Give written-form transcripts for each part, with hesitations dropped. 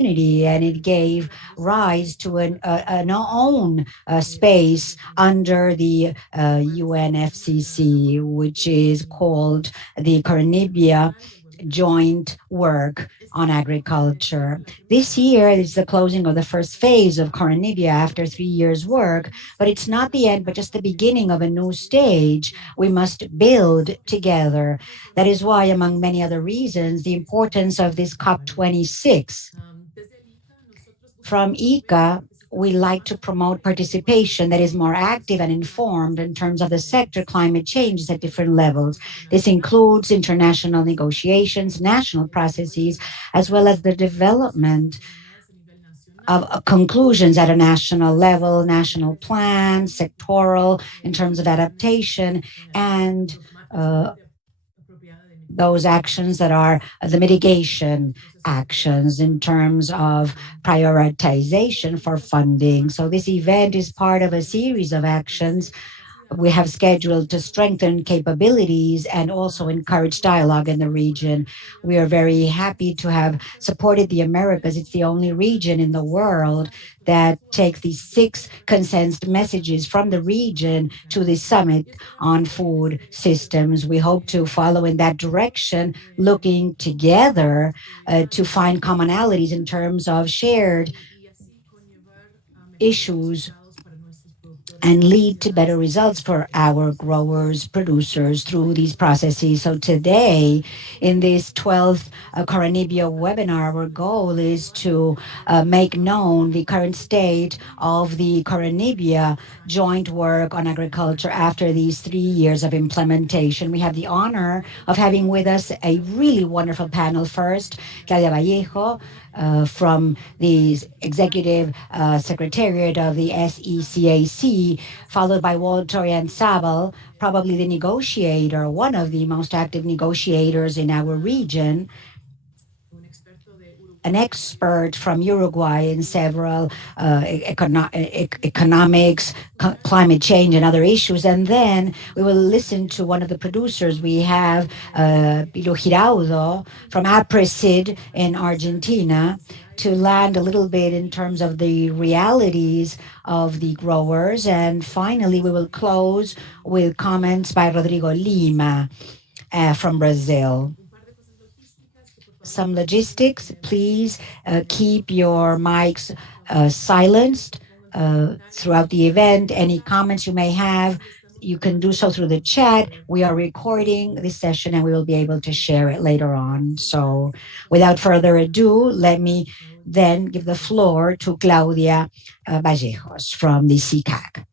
and it gave rise to an own space under the UNFCCC, which is called the Koronivia Joint Work on Agriculture. This year is the closing of the first phase of Koronivia after 3 years' work, but it's not the end, but just the beginning of a new stage. We must build together. That is why, among many other reasons, the importance of this COP26. From ICA, we like to promote participation that is more active and informed in terms of the sector climate changes at different levels. This includes international negotiations, national processes, as well as the development of conclusions at a national level, national plans, sectoral, in terms of adaptation, and those actions that are the mitigation actions in terms of prioritization for funding. So this event is part of a series of actions we have scheduled to strengthen capabilities and also encourage dialogue in the region. We are very happy to have supported the Americas. It's the only region in the world that takes these 6 consensus messages from the region to the summit on food systems. We hope to follow in that direction, looking together to find commonalities in terms of shared issues and lead to better results for our growers, producers through these processes. So today, in this 12th Koronivia webinar, our goal is to make known the current state of the Koronivia joint work on agriculture after these 3 years of implementation. We have the honor of having with us a really wonderful panel. First, Claudia Vallejo, from the Executive Secretariat of the SECAC, followed by Walter Sabel, probably the negotiator, one of the most active negotiators in our region, an expert from Uruguay in several economics, climate change, and other issues. And then we will listen to one of the producers. We have Pilo Giraudo from APRESID in Argentina to land a little bit in terms of the realities of the growers. And finally, we will close with comments by Rodrigo Lima from Brazil. Some logistics, please keep your mics silenced throughout the event. Any comments you may have, you can do so through the chat. We are recording this session and we will be able to share it later on. So without further ado, let me then give the floor to Claudia Vallejos from the CCAC.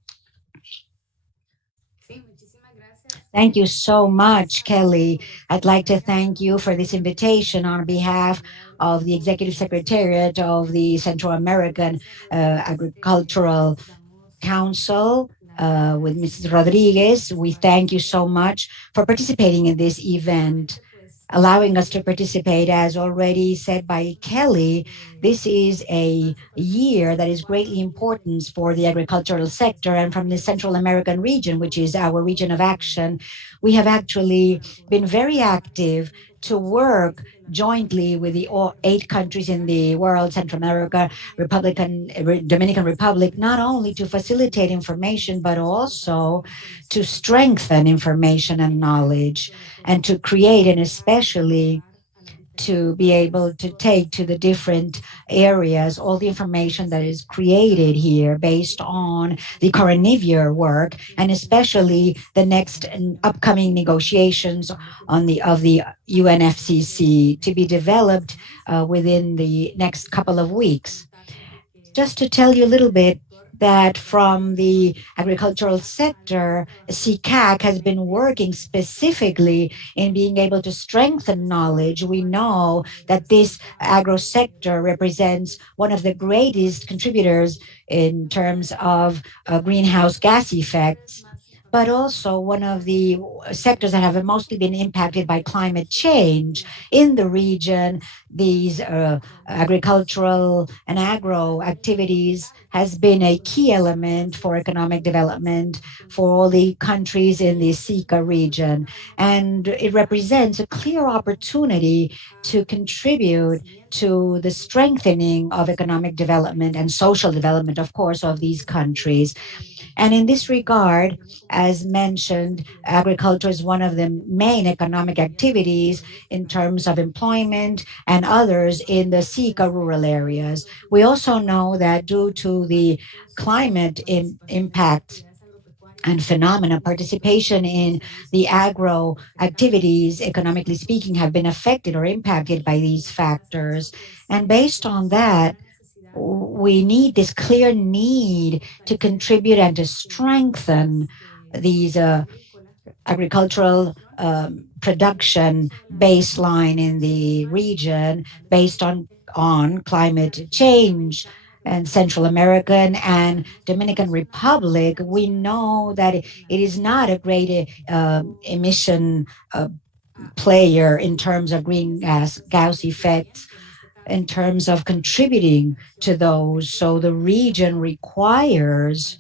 Thank you so much, Kelly. I'd like to thank you for this invitation on behalf of the Executive Secretariat of the Central American Agricultural Council with Mrs. Rodriguez. We thank you so much for participating in this event, allowing us to participate. As already said by Kelly, this is a year that is greatly important for the agricultural sector, and from the Central American region, which is our region of action, we have actually been very active to work jointly with the 8 countries in the world, Central America, Dominican Republic, not only to facilitate information, but also to strengthen information and knowledge, and to create, and especially to be able to take to the different areas all the information that is created here based on the Koronivia work, and especially the next and upcoming negotiations of the UNFCCC to be developed within the next couple of weeks. Just to tell you a little bit, that from the agricultural sector, CCAC has been working specifically in being able to strengthen knowledge. We know that this agro sector represents one of the greatest contributors in terms of greenhouse gas effects, but also one of the sectors that have mostly been impacted by climate change in the region. These agricultural and agro activities has been a key element for economic development for all the countries in the SICA region. And it represents a clear opportunity to contribute to the strengthening of economic development and social development, of course, of these countries. And in this regard, as mentioned, agriculture is one of the main economic activities in terms of employment and others in the SICA rural areas. We also know that due to the climate impact and phenomena, participation in the agro activities, economically speaking, have been affected or impacted by these factors. And based on that, we need this clear need to contribute and to strengthen these agricultural production baseline in the region based on climate change. And Central American and Dominican Republic, we know that it is not a great emission player in terms of greenhouse gas effects, in terms of contributing to those. So the region requires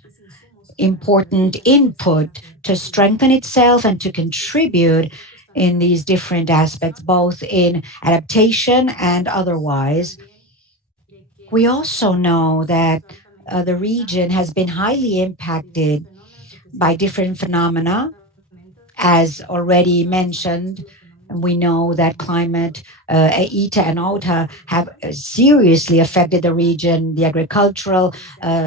important input to strengthen itself and to contribute in these different aspects, both in adaptation and otherwise. We also know that the region has been highly impacted by different phenomena, as already mentioned. We know that climate, ETA and OTA, have seriously affected the region. The agricultural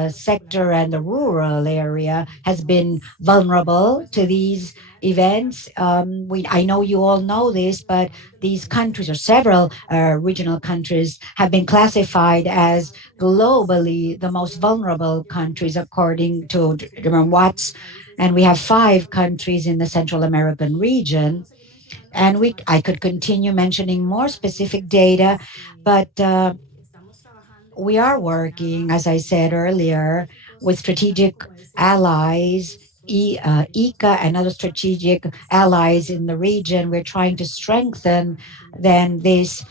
sector and the rural area has been vulnerable to these events. I know you all know this, but these countries, or several regional countries, have been classified as globally the most vulnerable countries according to Watts. And we have 5 countries in the Central American region. And I could continue mentioning more specific data, but we are working, as I said earlier, with strategic allies, ICA and other strategic allies in the region. We're trying to strengthen then this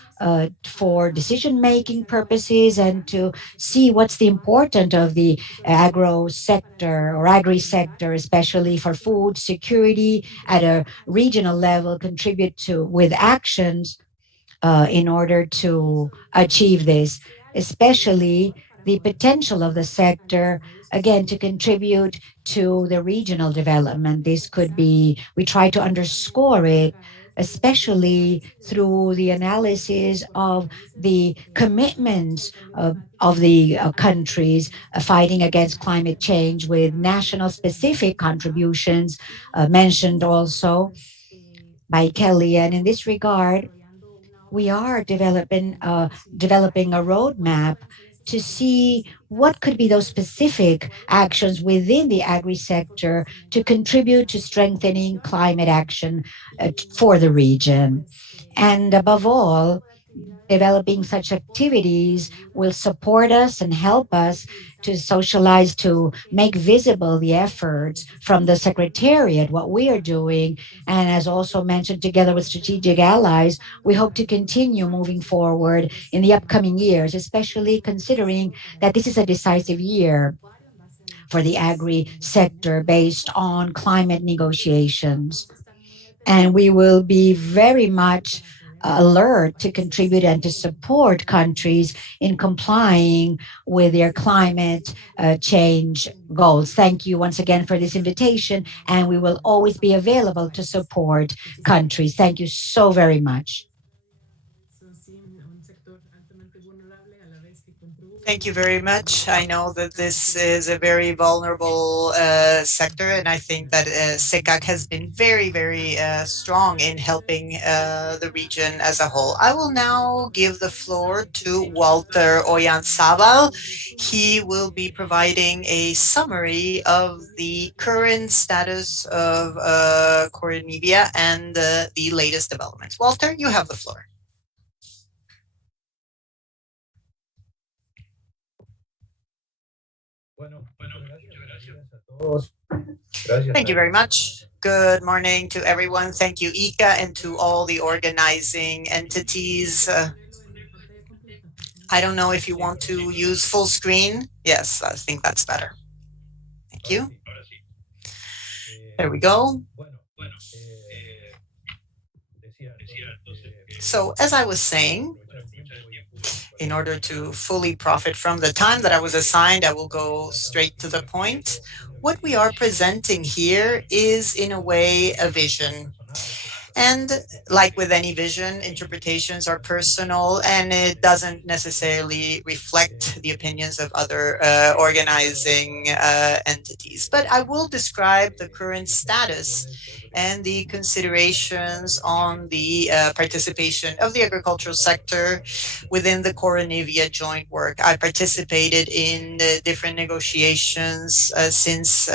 for decision-making purposes and to see what's the importance of the agro sector or agri-sector, especially for food security at a regional level, contribute to with actions in order to achieve this, especially the potential of the sector, again, to contribute to the regional development. This could be, we try to underscore it, especially through the analysis of the commitments of the countries fighting against climate change with national specific contributions mentioned also by Kelly. And in this regard, we are developing a roadmap to see what could be those specific actions within the agri sector to contribute to strengthening climate action for the region. And above all, developing such activities will support us and help us to socialize, to make visible the efforts from the Secretariat, what we are doing. And as also mentioned, together with strategic allies, we hope to continue moving forward in the upcoming years, especially considering that this is a decisive year for the agri sector based on climate negotiations. And we will be very much alert to contribute and to support countries in complying with their climate change goals. Thank you once again for this invitation, and we will always be available to support countries. Thank you so very much. Thank you very much. I know that this is a very vulnerable sector, and I think that SECAC has been very, very strong in helping the region as a whole. I will now give the floor to Walter Oyanzabal. He will be providing a summary of the current status of Koronivia and the latest developments. Walter, you have the floor. Thank you very much. Good morning to everyone. Thank you, ICA, and to all the organizing entities. I don't know if you want to use full screen. Yes, I think that's better. Thank you. There we go. So, as I was saying, In order to fully profit from the time that I was assigned, I will go straight to the point. What we are presenting here is, in a way, a vision. And like with any vision, interpretations are personal and it doesn't necessarily reflect the opinions of other organizing entities. But I will describe the current status and the considerations on the participation of the agricultural sector within the Koronivia Joint Work. I participated in different negotiations since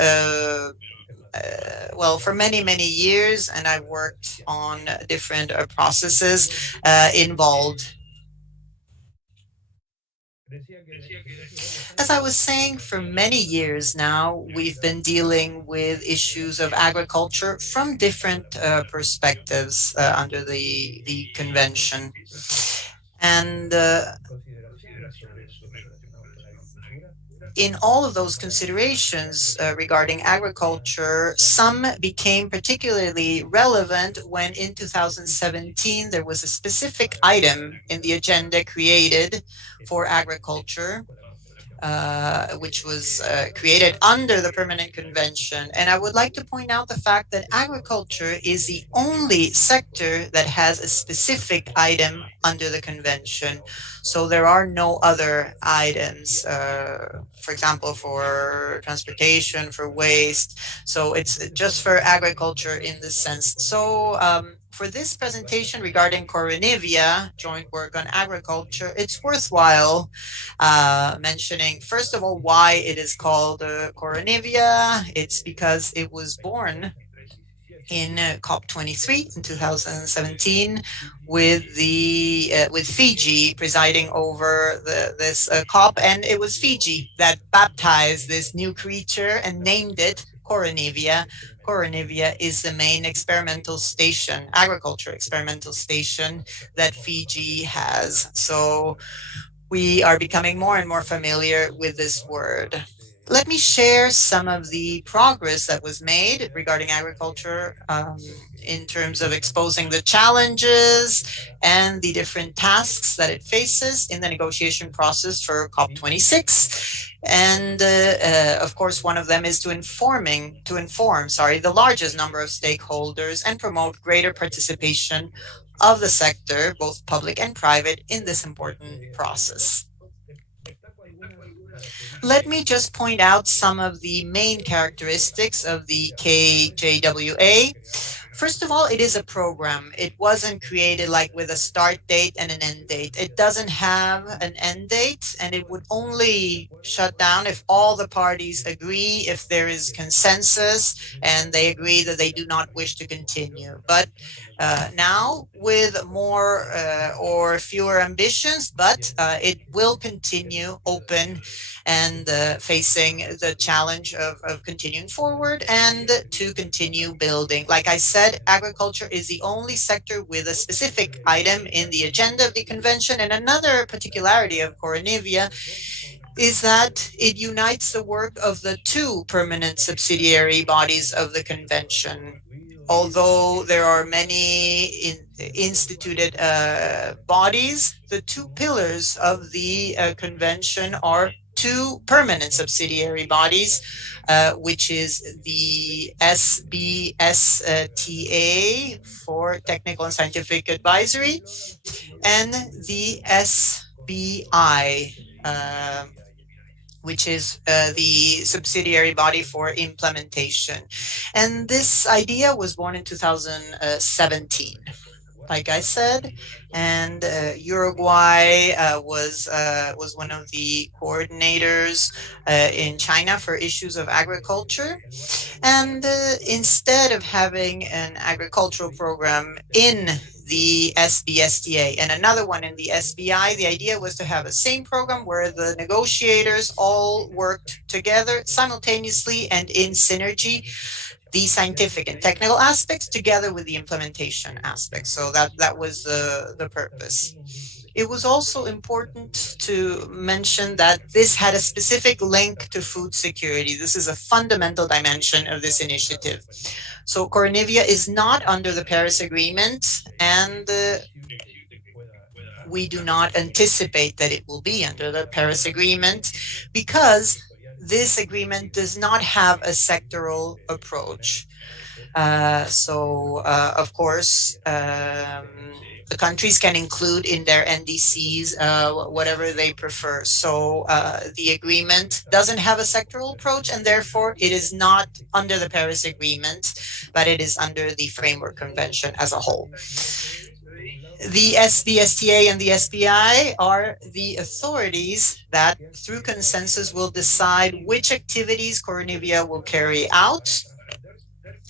well, for many, many years, and I worked on different processes involved. As I was saying, for many years now, we've been dealing with issues of agriculture from different perspectives under the convention. And in all of those considerations regarding agriculture, some became particularly relevant when in 2017 there was a specific item in the agenda created for agriculture, which was created under the Permanent Convention. And I would like to point out the fact that agriculture is the only sector that has a specific item under the convention. So there are no other items, for example, for transportation, for waste. So it's just for agriculture in this sense. So for this presentation regarding Koronivia, Joint Work on Agriculture, it's worthwhile mentioning, first of all, why it is called Koronivia. It's because it was born in COP23 in 2017 with Fiji presiding over this COP, and it was Fiji that baptized this new creature and named it Koronivia. Koronivia is the main experimental station, agriculture experimental station that Fiji has. So we are becoming more and more familiar with this word. Let me share some of the progress that was made regarding agriculture in terms of exposing the challenges and the different tasks that it faces in the negotiation process for COP26. And of course, one of them is to inform, the largest number of stakeholders and promote greater participation of the sector, both public and private, in this important process. Let me just point out some of the main characteristics of the KJWA. First of all, it is a program. It wasn't created like with a start date and an end date. It doesn't have an end date, and it would only shut down if all the parties agree, if there is consensus, and they agree that they do not wish to continue. But now with more or fewer ambitions, but it will continue open and facing the challenge of continuing forward and to continue building. Like I said, agriculture is the only sector with a specific item in the agenda of the convention. And another particularity of Koronivia is that it unites the work of the two permanent subsidiary bodies of the convention. Although there are many instituted bodies, the two pillars of the convention are two permanent subsidiary bodies, which is the SBSTA for Technical and Scientific Advisory, and the SBI, which is the subsidiary body for implementation. And this idea was born in 2017, like I said, and Uruguay was one of the coordinators in China for issues of agriculture. And instead of having an agricultural program in the SBSTA and another one in the SBI, the idea was to have a same program where the negotiators all worked together simultaneously and in synergy, the scientific and technical aspects together with the implementation aspects. So that was the purpose. It was also important to mention that this had a specific link to food security. This is a fundamental dimension of this initiative. So Koronivia is not under the Paris Agreement, and we do not anticipate that it will be under the Paris Agreement because this agreement does not have a sectoral approach. Of course, the countries can include in their NDCs whatever they prefer. The agreement doesn't have a sectoral approach, and therefore it is not under the Paris Agreement, but it is under the Framework Convention as a whole. The SBSTA and the SBI are the authorities that, through consensus, will decide which activities Koronivia will carry out.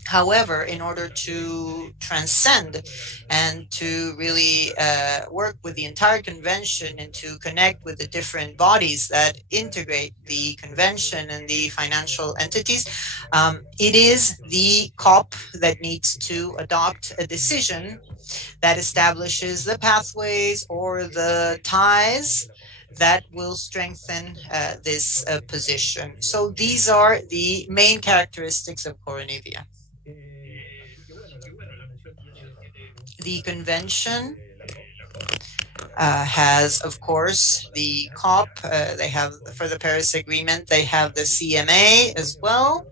However, in order to transcend and to really work with the entire convention and to connect with the different bodies that integrate the convention and the financial entities, it is the COP that needs to adopt a decision that establishes the pathways or the ties that will strengthen this position. So these are the main characteristics of Koronivia. The convention has, of course, the COP. They have, for the Paris Agreement, they have the CMA as well.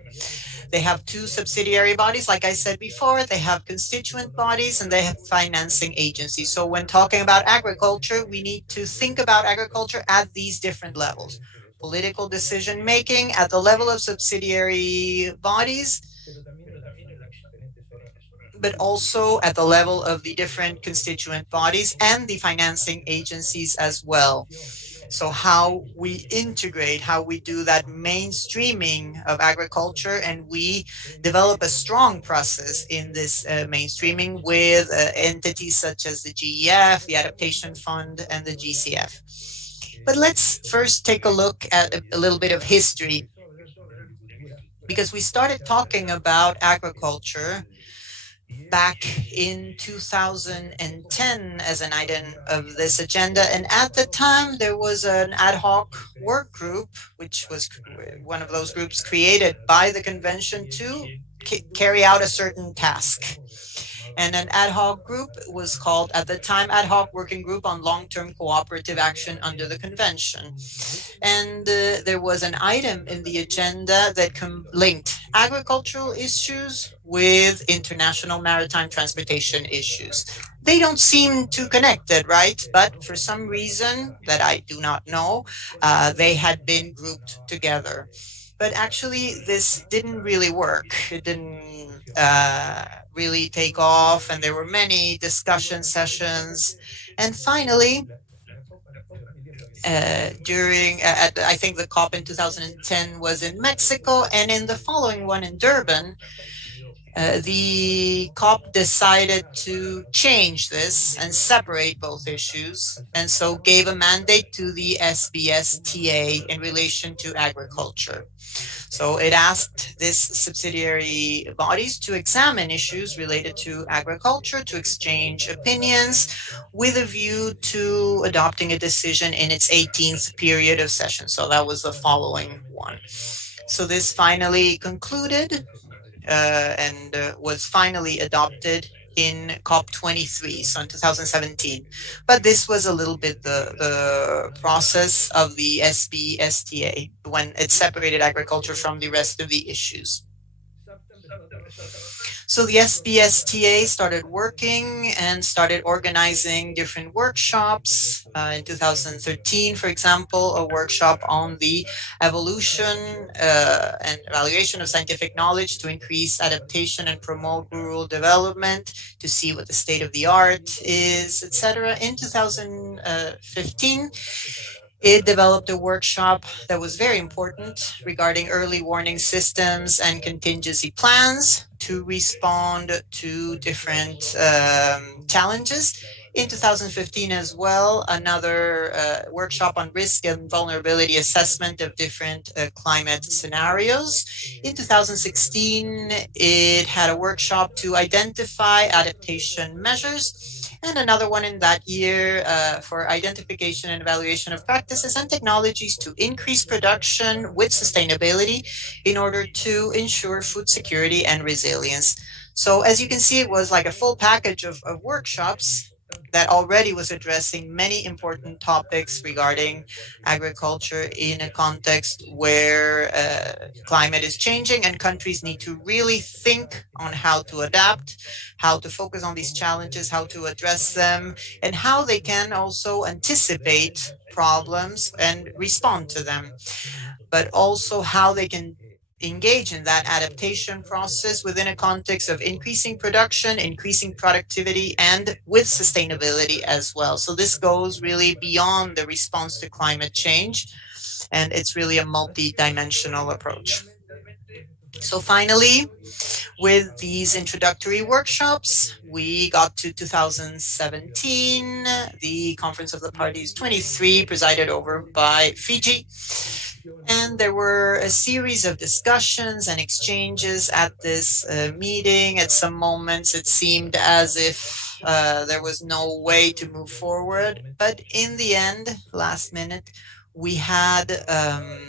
They have two subsidiary bodies, like I said before. They have constituent bodies and they have financing agencies. So when talking about agriculture, we need to think about agriculture at these different levels. Political decision making at the level of subsidiary bodies, but also at the level of the different constituent bodies and the financing agencies as well. So how we integrate, how we do that mainstreaming of agriculture, and we develop a strong process in this mainstreaming with entities such as the GEF, the Adaptation Fund, and the GCF. But let's first take a look at a little bit of history, because we started talking about agriculture back in 2010 as an item of this agenda. And at the time, there was an ad hoc work group, which was one of those groups created by the convention to carry out a certain task. And an ad hoc group was called, at the time, Ad Hoc Working Group on Long-Term Cooperative Action under the Convention. And there was an item in the agenda that linked agricultural issues with international maritime transportation issues. They don't seem too connected, right? But for some reason that I do not know, they had been grouped together. But actually, this didn't really work. It didn't really take off, and there were many discussion sessions. And finally, I think the COP in 2010 was in Mexico, and in the following one in Durban, the COP decided to change this and separate both issues, and so gave a mandate to the SBSTA in relation to agriculture. So it asked this subsidiary bodies to examine issues related to agriculture, to exchange opinions with a view to adopting a decision in its 18th period of session. So that was the following one. So this finally concluded and was finally adopted in COP23, so in 2017. But this was a little bit the process of the SBSTA when it separated agriculture from the rest of the issues. So the SBSTA started working and started organizing different workshops. In 2013, for example, a workshop on the evolution and evaluation of scientific knowledge to increase adaptation and promote rural development, to see what the state of the art is, etc. In 2015, it developed a workshop that was very important regarding early warning systems and contingency plans to respond to different challenges. In 2015 as well, another workshop on risk and vulnerability assessment of different climate scenarios. In 2016, it had a workshop to identify adaptation measures, and another one in that year for identification and evaluation of practices and technologies to increase production with sustainability in order to ensure food security and resilience. So as you can see, it was like a full package of workshops that already was addressing many important topics regarding agriculture in a context where climate is changing and countries need to really think on how to adapt, how to focus on these challenges, how to address them, and how they can also anticipate problems and respond to them, but also how they can engage in that adaptation process within a context of increasing production, increasing productivity, and with sustainability as well. So this goes really beyond the response to climate change, and it's really a multi-dimensional approach. So finally, with these introductory workshops, we got to 2017, the Conference of the Parties 23, presided over by Fiji. And there were a series of discussions and exchanges at this meeting. At some moments, it seemed as if there was no way to move forward. But in the end, last minute, we had the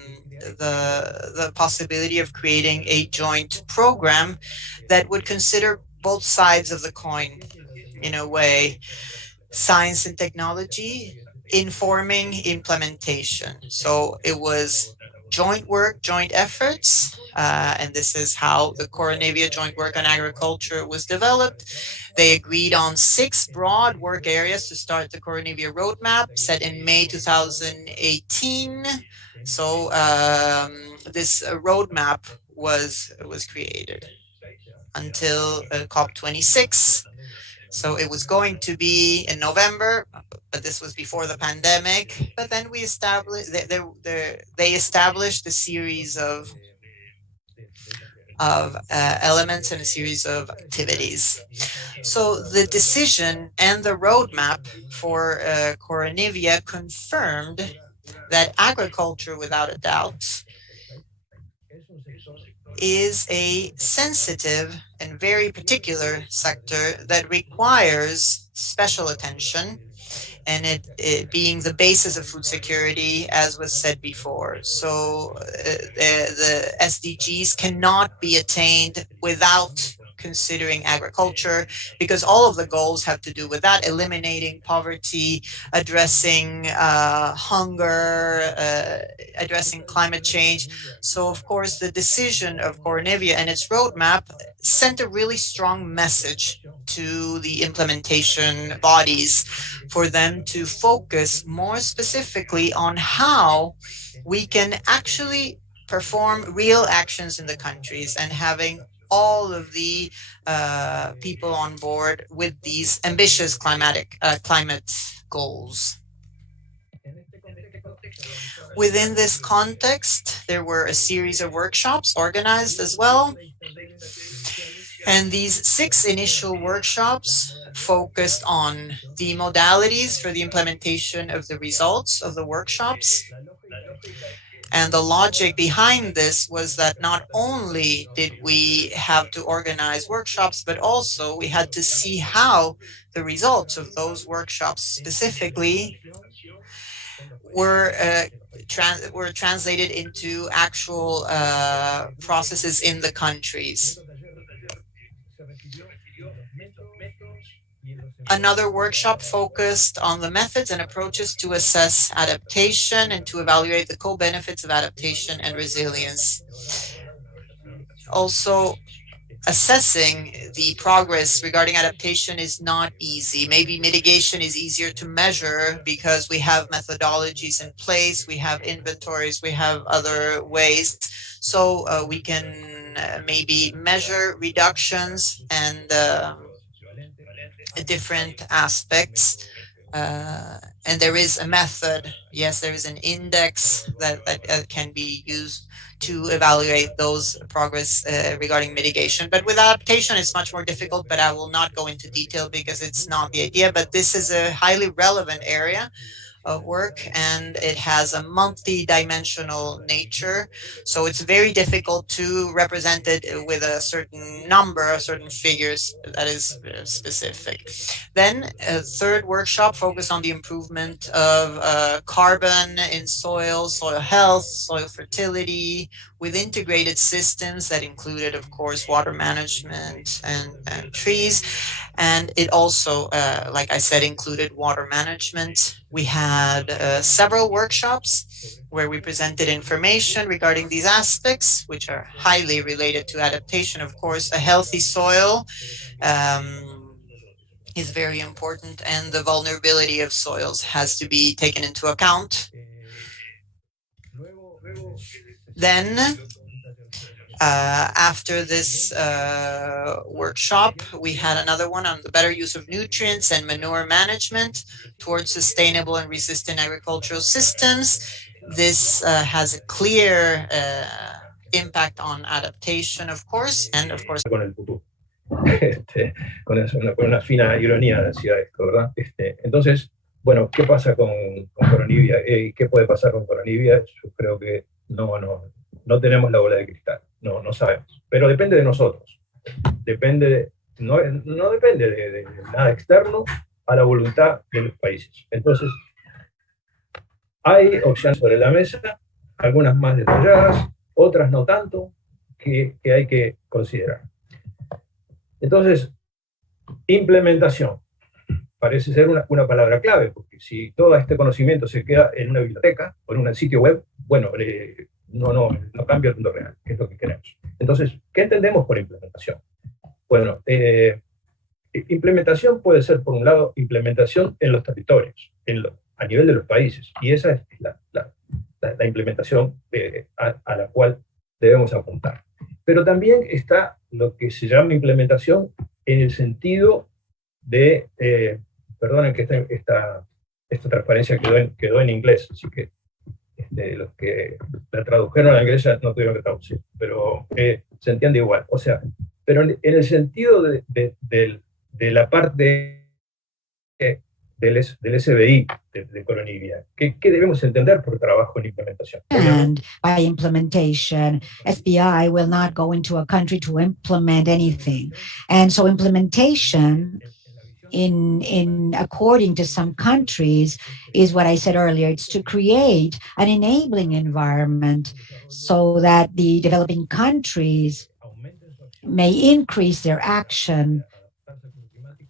possibility of creating a joint program that would consider both sides of the coin in a way, science and technology informing implementation. So it was joint work, joint efforts, and this is how the Koronivia Joint Work on Agriculture was developed. They agreed on 6 broad work areas to start the Koronivia roadmap set in May 2018. So this roadmap was created until COP26. So it was going to be in November, but this was before the pandemic. But then we established they established a series of elements and a series of activities. So the decision and the roadmap for Koronivia confirmed that agriculture, without a doubt, is a sensitive and very particular sector that requires special attention, and it being the basis of food security, as was said before. So the SDGs cannot be attained without considering agriculture, because all of the goals have to do with that: eliminating poverty, addressing hunger, addressing climate change. So of course the decision of Koronivia and its roadmap sent a really strong message to the implementation bodies for them to focus more specifically on how we can actually perform real actions in the countries, and having all of the people on board with these ambitious climate goals. Within this context, there were a series of workshops organized as well. And these 6 initial workshops focused on the modalities for the implementation of the results of the workshops. And the logic behind this was that not only did we have to organize workshops, but also we had to see how the results of those workshops specifically were translated into actual processes in the countries. Another workshop focused on the methods and approaches to assess adaptation and to evaluate the co-benefits of adaptation and resilience. Also, assessing the progress regarding adaptation is not easy. Maybe mitigation is easier to measure because we have methodologies in place, we have inventories, we have other ways. So we can maybe measure reductions and different aspects. And there is a method. Yes, there is an index that can be used to evaluate those progress regarding mitigation. But with adaptation, it's much more difficult, but I will not go into detail because it's not the idea. But this is a highly relevant area of work, and it has a multi-dimensional nature. So it's very difficult to represent it with a certain number, or certain figures that is specific. Then a third workshop focused on the improvement of carbon in soil, soil health, soil fertility, with integrated systems that included, of course, water management and trees. And it also, like I said, included water management. We had several workshops where we presented information regarding these aspects, which are highly related to adaptation. Of course, a healthy soil is very important, and the vulnerability of soils has to be taken into account. Then, after this workshop, we had another one on the better use of nutrients and manure management towards sustainable and resistant agricultural systems. This has a clear impact on adaptation, of course, and of course. Con el futuro. Con una fina ironía decía esto, ¿verdad? Entonces, bueno, ¿qué pasa con Koronivia? ¿Qué puede pasar con Koronivia? Yo creo que no tenemos la bola de cristal, no sabemos. Pero depende de nosotros. No depende de nada externo a la voluntad de los países. Entonces, hay opciones sobre la mesa, algunas más detalladas, otras no tanto, que hay que considerar. Entonces, implementación parece ser una palabra clave, porque si todo este conocimiento se queda en una biblioteca o en un sitio web, bueno, no cambia el mundo real, que es lo que queremos. Entonces, ¿qué entendemos por implementación? Bueno, implementación puede ser, por un lado, implementación en los territorios, a nivel de los países, y esa es la implementación a la cual debemos apuntar. Pero también está lo que se llama implementación en el sentido de, perdonen que esta transparencia quedó en inglés, así que los que la tradujeron a inglés no tuvieron que traducir, pero se entiende igual. O sea, pero en el sentido de la parte del SBI de Koronivia. ¿Qué debemos entender por trabajo en implementación? And by implementation, SBI will not go into a country to implement anything. And so implementation in according to some countries is what I said earlier. It's to create an enabling environment so that the developing countries may increase their action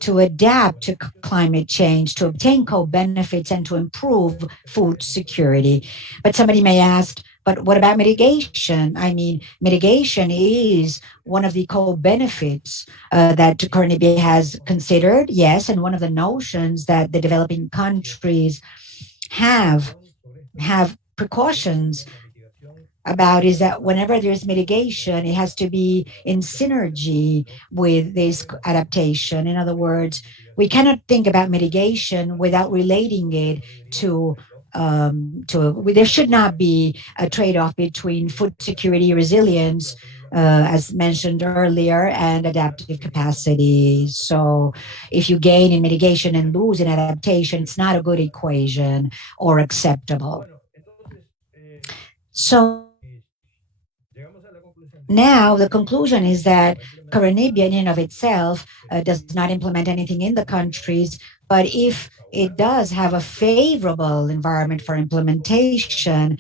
to adapt to climate change, to obtain co-benefits, and to improve food security. But somebody may ask, but what about mitigation? I mean, mitigation is one of the co-benefits that Koronivia has considered, yes, and one of the notions that the developing countries have precautions about is that whenever there's mitigation, it has to be in synergy with this adaptation. In other words, we cannot think about mitigation without relating it to there should not be a trade-off between food security, resilience, as mentioned earlier, and adaptive capacity. So if you gain in mitigation and lose in adaptation, it's not a good equation or acceptable. So now the conclusion is that Koronivia in and of itself does not implement anything in the countries, but if it does have a favorable environment for implementation,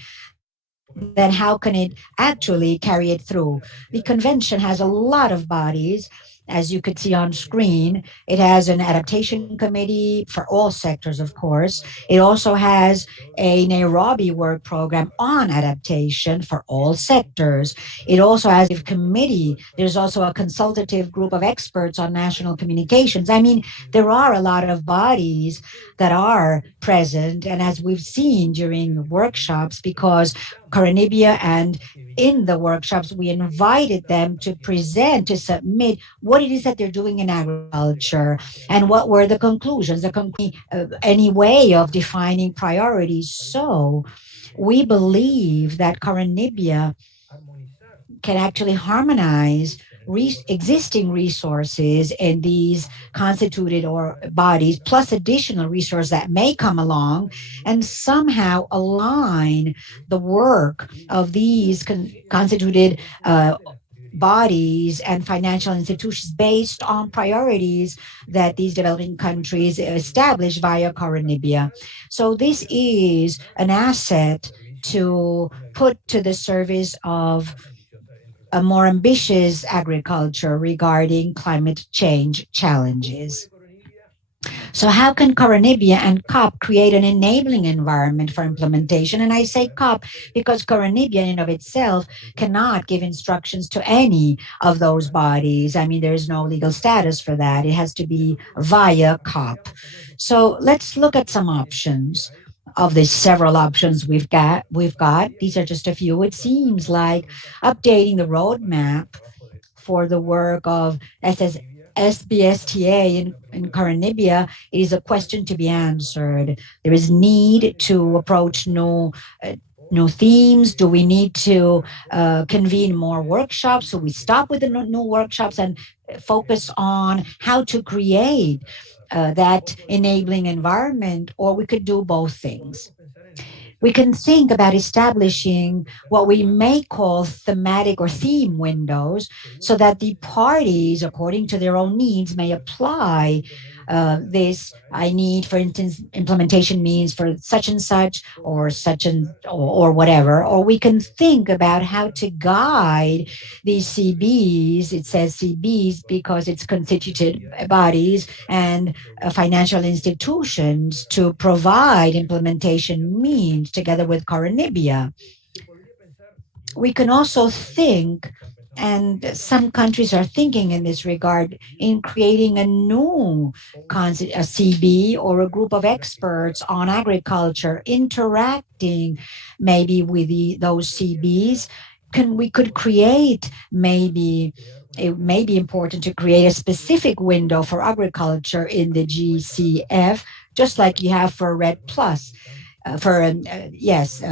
then how can it actually carry it through? The convention has a lot of bodies. As you could see on screen, it has an adaptation committee for all sectors, of course. It also has a Nairobi work program on adaptation for all sectors. It also has a committee. There's also a consultative group of experts on national communications. I mean, there are a lot of bodies that are present, and as we've seen during workshops, because Koronivia and in the workshops, we invited them to present, to submit what it is that they're doing in agriculture and what were the conclusions, any way of defining priorities. So we believe that Koronivia can actually harmonize existing resources in these constituted or bodies, plus additional resources that may come along, and somehow align the work of these constituted bodies and financial institutions based on priorities that these developing countries establish via Koronivia. So this is an asset to put to the service of a more ambitious agriculture regarding climate change challenges. So how can Koronivia and COP create an enabling environment for implementation? And I say COP because Koronivia in and of itself cannot give instructions to any of those bodies. I mean, there is no legal status for that. It has to be via COP. So let's look at some options. Of the several options we've got, these are just a few. It seems like updating the roadmap for the work of SBSTA in Koronibia is a question to be answered. There is need to approach new themes. Do we need to convene more workshops? So we stop with the new workshops and focus on how to create that enabling environment, or we could do both things. We can think about establishing what we may call thematic or theme windows so that the parties, according to their own needs, may apply this. I need, for instance, implementation means for such and such or such and or whatever. Or we can think about how to guide these CBs. It says CBs because it's constituted bodies and financial institutions to provide implementation means together with Koronibia. We can also think, and some countries are thinking in this regard, in creating a new concept, a CB or a group of experts on agriculture interacting maybe with those CBs. We could create maybe it may be important to create a specific window for agriculture in the GCF, just like you have for Red Plus, for yes,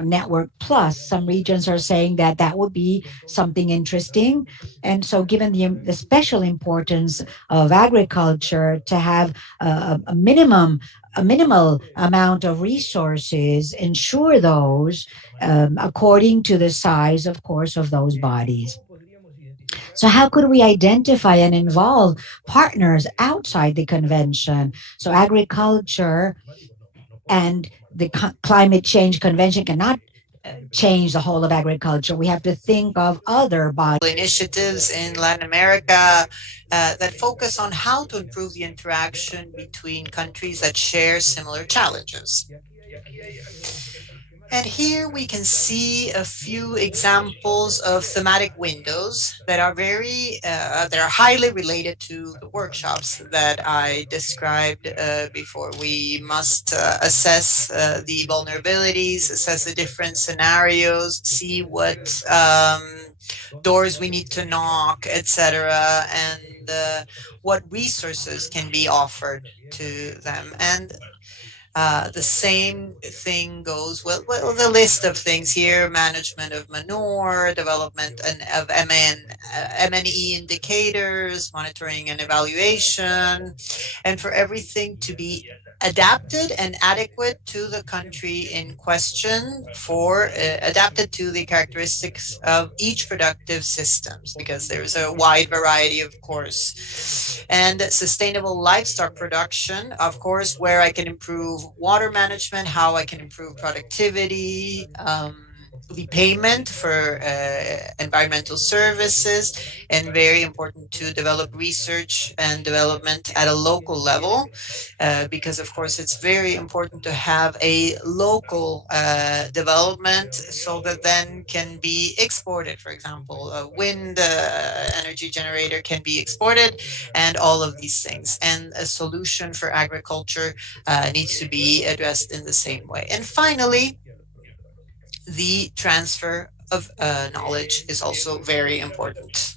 Network Plus. Some regions are saying that that would be something interesting. And so, given the special importance of agriculture, to have a minimal amount of resources, ensure those according to the size, of course, of those bodies. So, how could we identify and involve partners outside the convention? So, agriculture and the climate change convention cannot change the whole of agriculture. We have to think of other bodies. Initiatives in Latin America that focus on how to improve the interaction between countries that share similar challenges. And here we can see a few examples of thematic windows that are highly related to the workshops that I described before. We must assess the vulnerabilities, assess the different scenarios, see what doors we need to knock, etc., and what resources can be offered to them. And the same thing goes well, the list of things here: management of manure, development of MNE indicators, monitoring and evaluation, and for everything to be adapted and adequate to the country in question, for adapted to the characteristics of each productive systems, because there's a wide variety, of course. And sustainable livestock production, of course, where I can improve water management, how I can improve productivity, the payment for environmental services, and very important to develop research and development at a local level, because of course it's very important to have a local development so that then can be exported. For example, a wind energy generator can be exported, and all of these things. And a solution for agriculture needs to be addressed in the same way. And finally, the transfer of knowledge is also very important.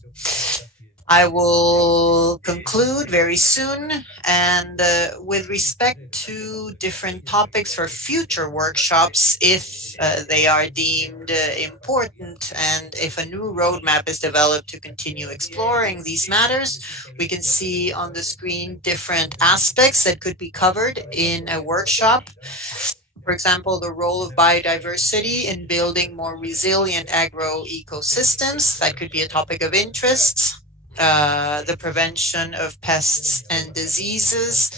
I will conclude very soon, and with respect to different topics for future workshops, if they are deemed important, and if a new roadmap is developed to continue exploring these matters, we can see on the screen different aspects that could be covered in a workshop. For example, the role of biodiversity in building more resilient agro ecosystems. That could be a topic of interest. The prevention of pests and diseases,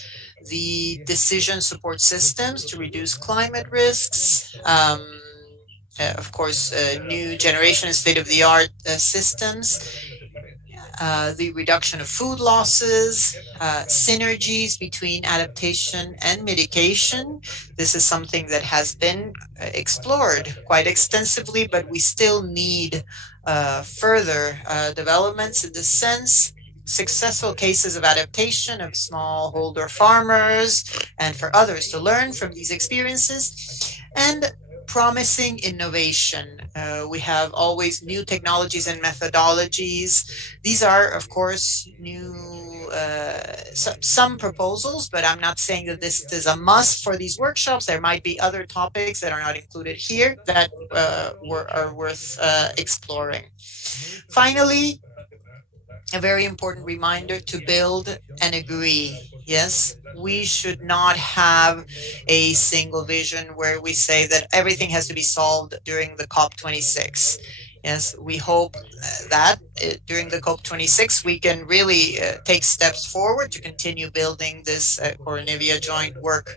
the decision support systems to reduce climate risks, of course, new generation state of the art systems, the reduction of food losses, synergies between adaptation and mitigation. This is something that has been explored quite extensively, but we still need further developments in this sense. Successful cases of adaptation of smallholder farmers and for others to learn from these experiences. And promising innovation. We have always new technologies and methodologies. These are, of course, new some proposals, but I'm not saying that this is a must for these workshops. There might be other topics that are not included here that are worth exploring. Finally, a very important reminder to build and agree. Yes, we should not have a single vision where we say that everything has to be solved during the COP26. Yes, we hope that during the COP26 we can really take steps forward to continue building this Koronivia Joint Work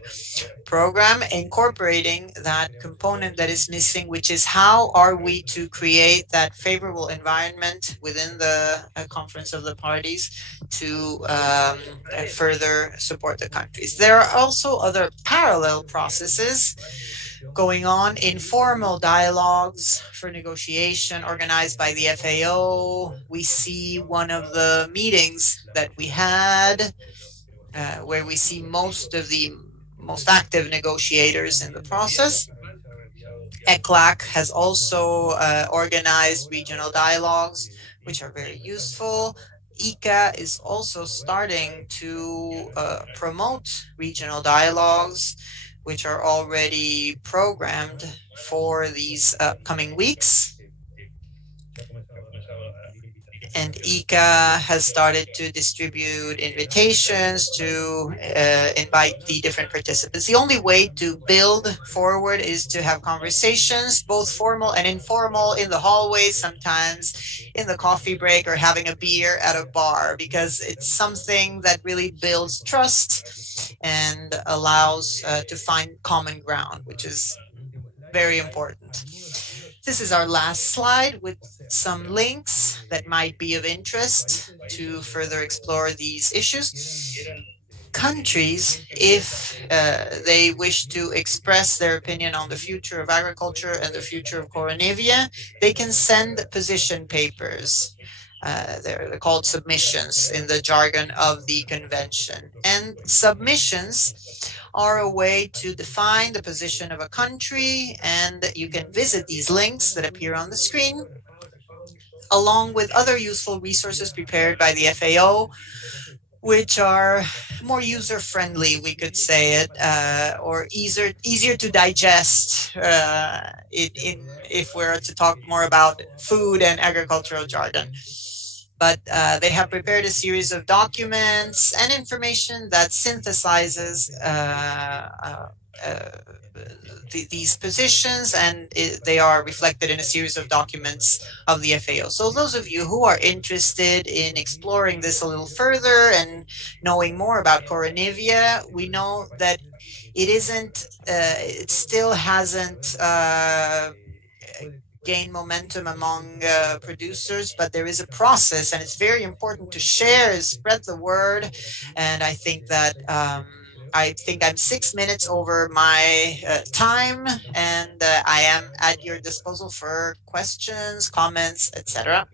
program, incorporating that component that is missing, which is how are we to create that favorable environment within the Conference of the Parties to further support the countries. There are also other parallel processes going on, informal dialogues for negotiation organized by the FAO. We see one of the meetings that we had where we see most of the most active negotiators in the process. ECLAC has also organized regional dialogues, which are very useful. ICA is also starting to promote regional dialogues, which are already programmed for these upcoming weeks. And ICA has started to distribute invitations to invite the different participants. The only way to build forward is to have conversations, both formal and informal, in the hallways, sometimes in the coffee break or having a beer at a bar, because it's something that really builds trust and allows to find common ground, which is very important. This is our last slide with some links that might be of interest to further explore these issues. Countries, if they wish to express their opinion on the future of agriculture and the future of Koronivia, they can send position papers. They're called submissions in the jargon of the convention. And submissions are a way to define the position of a country, and you can visit these links that appear on the screen, along with other useful resources prepared by the FAO, which are more user friendly, we could say it, or easier to digest if we're to talk more about food and agricultural jargon. But they have prepared a series of documents and information that synthesizes these positions, and they are reflected in a series of documents of the FAO. So those of you who are interested in exploring this a little further and knowing more about Koronivia, we know that it still hasn't gain momentum among producers, but there is a process, and it's very important to share and spread the word. And I think that I'm 6 minutes over my time, and I am at your disposal for questions, comments, etc.,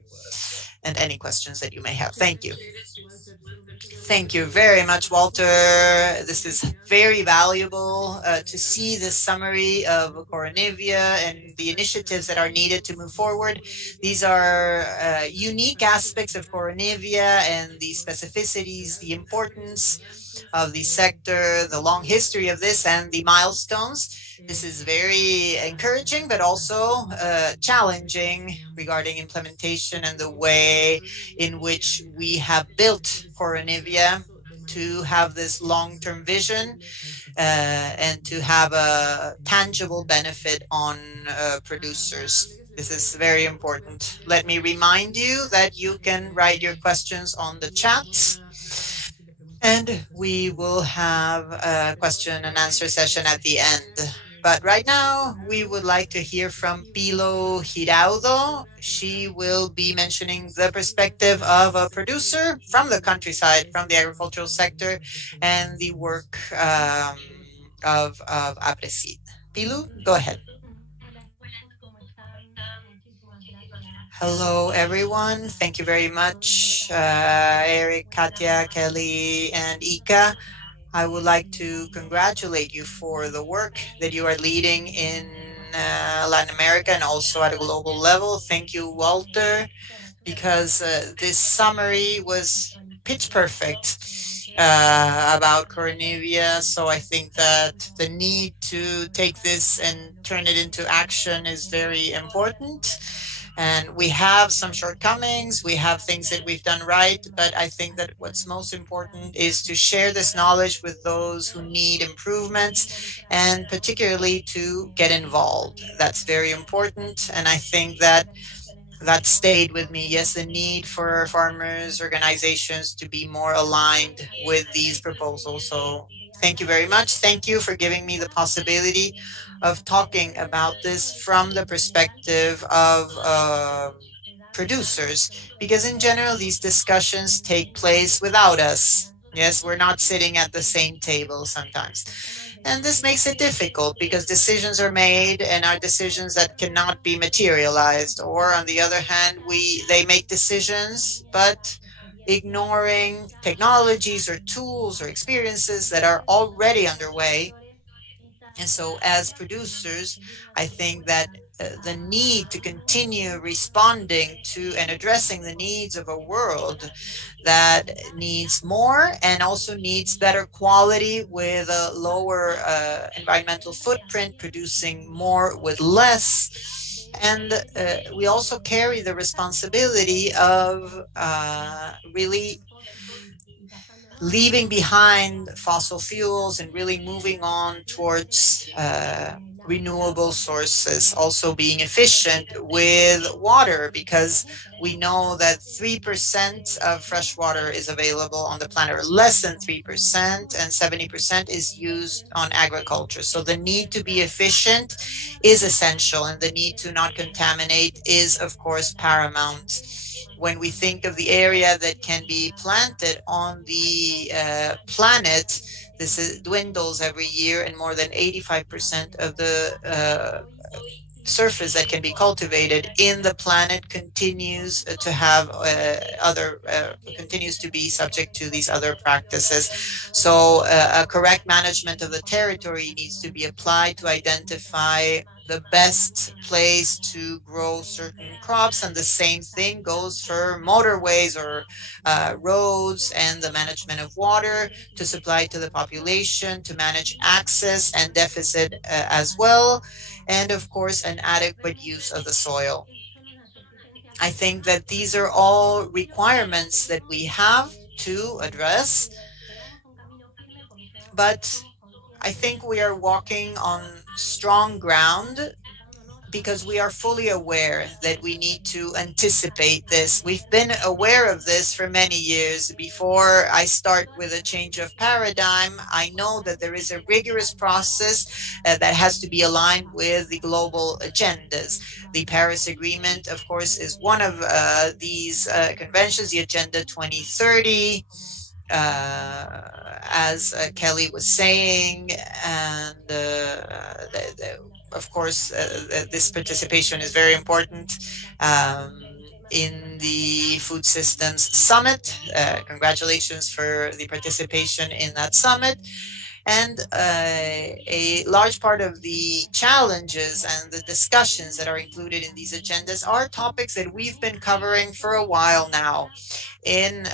and any questions that you may have. Thank you. Thank you very much, Walter. This is very valuable to see this summary of Koronivia and the initiatives that are needed to move forward. These are unique aspects of Koronivia and the specificities, the importance of the sector, the long history of this, and the milestones. This is very encouraging, but also challenging regarding implementation and the way in which we have built Koronivia to have this long-term vision and to have a tangible benefit on producers. This is very important. Let me remind you that you can write your questions on the chat, and we will have a question and answer session at the end. But right now, we would like to hear from Pilo Giraudo. She will be mentioning the perspective of a producer from the countryside, from the agricultural sector, and the work of Apresid. Pilu, go ahead. Hello, everyone. Thank you very much, Eric, Katya, Kelly, and Ika. I would like to congratulate you for the work that you are leading in Latin America and also at a global level. Thank you, Walter, because this summary was pitch perfect about Koronivia. So I think that the need to take this and turn it into action is very important. And we have some shortcomings, we have things that we've done right, but I think that what's most important is to share this knowledge with those who need improvements and particularly to get involved. That's very important. And I think that that stayed with me. Yes, the need for farmers organizations to be more aligned with these proposals. So thank you very much. Thank you for giving me the possibility of talking about this from the perspective of producers, because in general, these discussions take place without us. Yes, we're not sitting at the same table sometimes. And this makes it difficult because decisions are made and are decisions that cannot be materialized. Or on the other hand, they make decisions, but ignoring technologies or tools or experiences that are already underway. And so, as producers, I think that the need to continue responding to and addressing the needs of a world that needs more and also needs better quality with a lower environmental footprint, producing more with less. And we also carry the responsibility of really leaving behind fossil fuels and really moving on towards renewable sources, also being efficient with water, because we know that 3% of fresh water is available on the planet, or less than 3%, and 70% is used on agriculture. So the need to be efficient is essential, and the need to not contaminate is, of course, paramount. When we think of the area that can be planted on the planet, dwindles every year, and more than 85% of the surface that can be cultivated in the planet continues to have continues to be subject to these other practices. So a correct management of the territory needs to be applied to identify the best place to grow certain crops, and the same thing goes for motorways or roads, and the management of water to supply to the population, to manage access and deficit as well, and of course, an adequate use of the soil. I think that these are all requirements that we have to address, but I think we are walking on strong ground because we are fully aware that we need to anticipate this. We've been aware of this for many years. Before I start with a change of paradigm, I know that there is a rigorous process that has to be aligned with the global agendas. The Paris Agreement, of course, is one of these conventions, the Agenda 2030. As Kelly was saying, and of course, this participation is very important in the Food Systems Summit. Congratulations for the participation in that summit. And a large part of the challenges and the discussions that are included in these agendas are topics that we've been covering for a while now in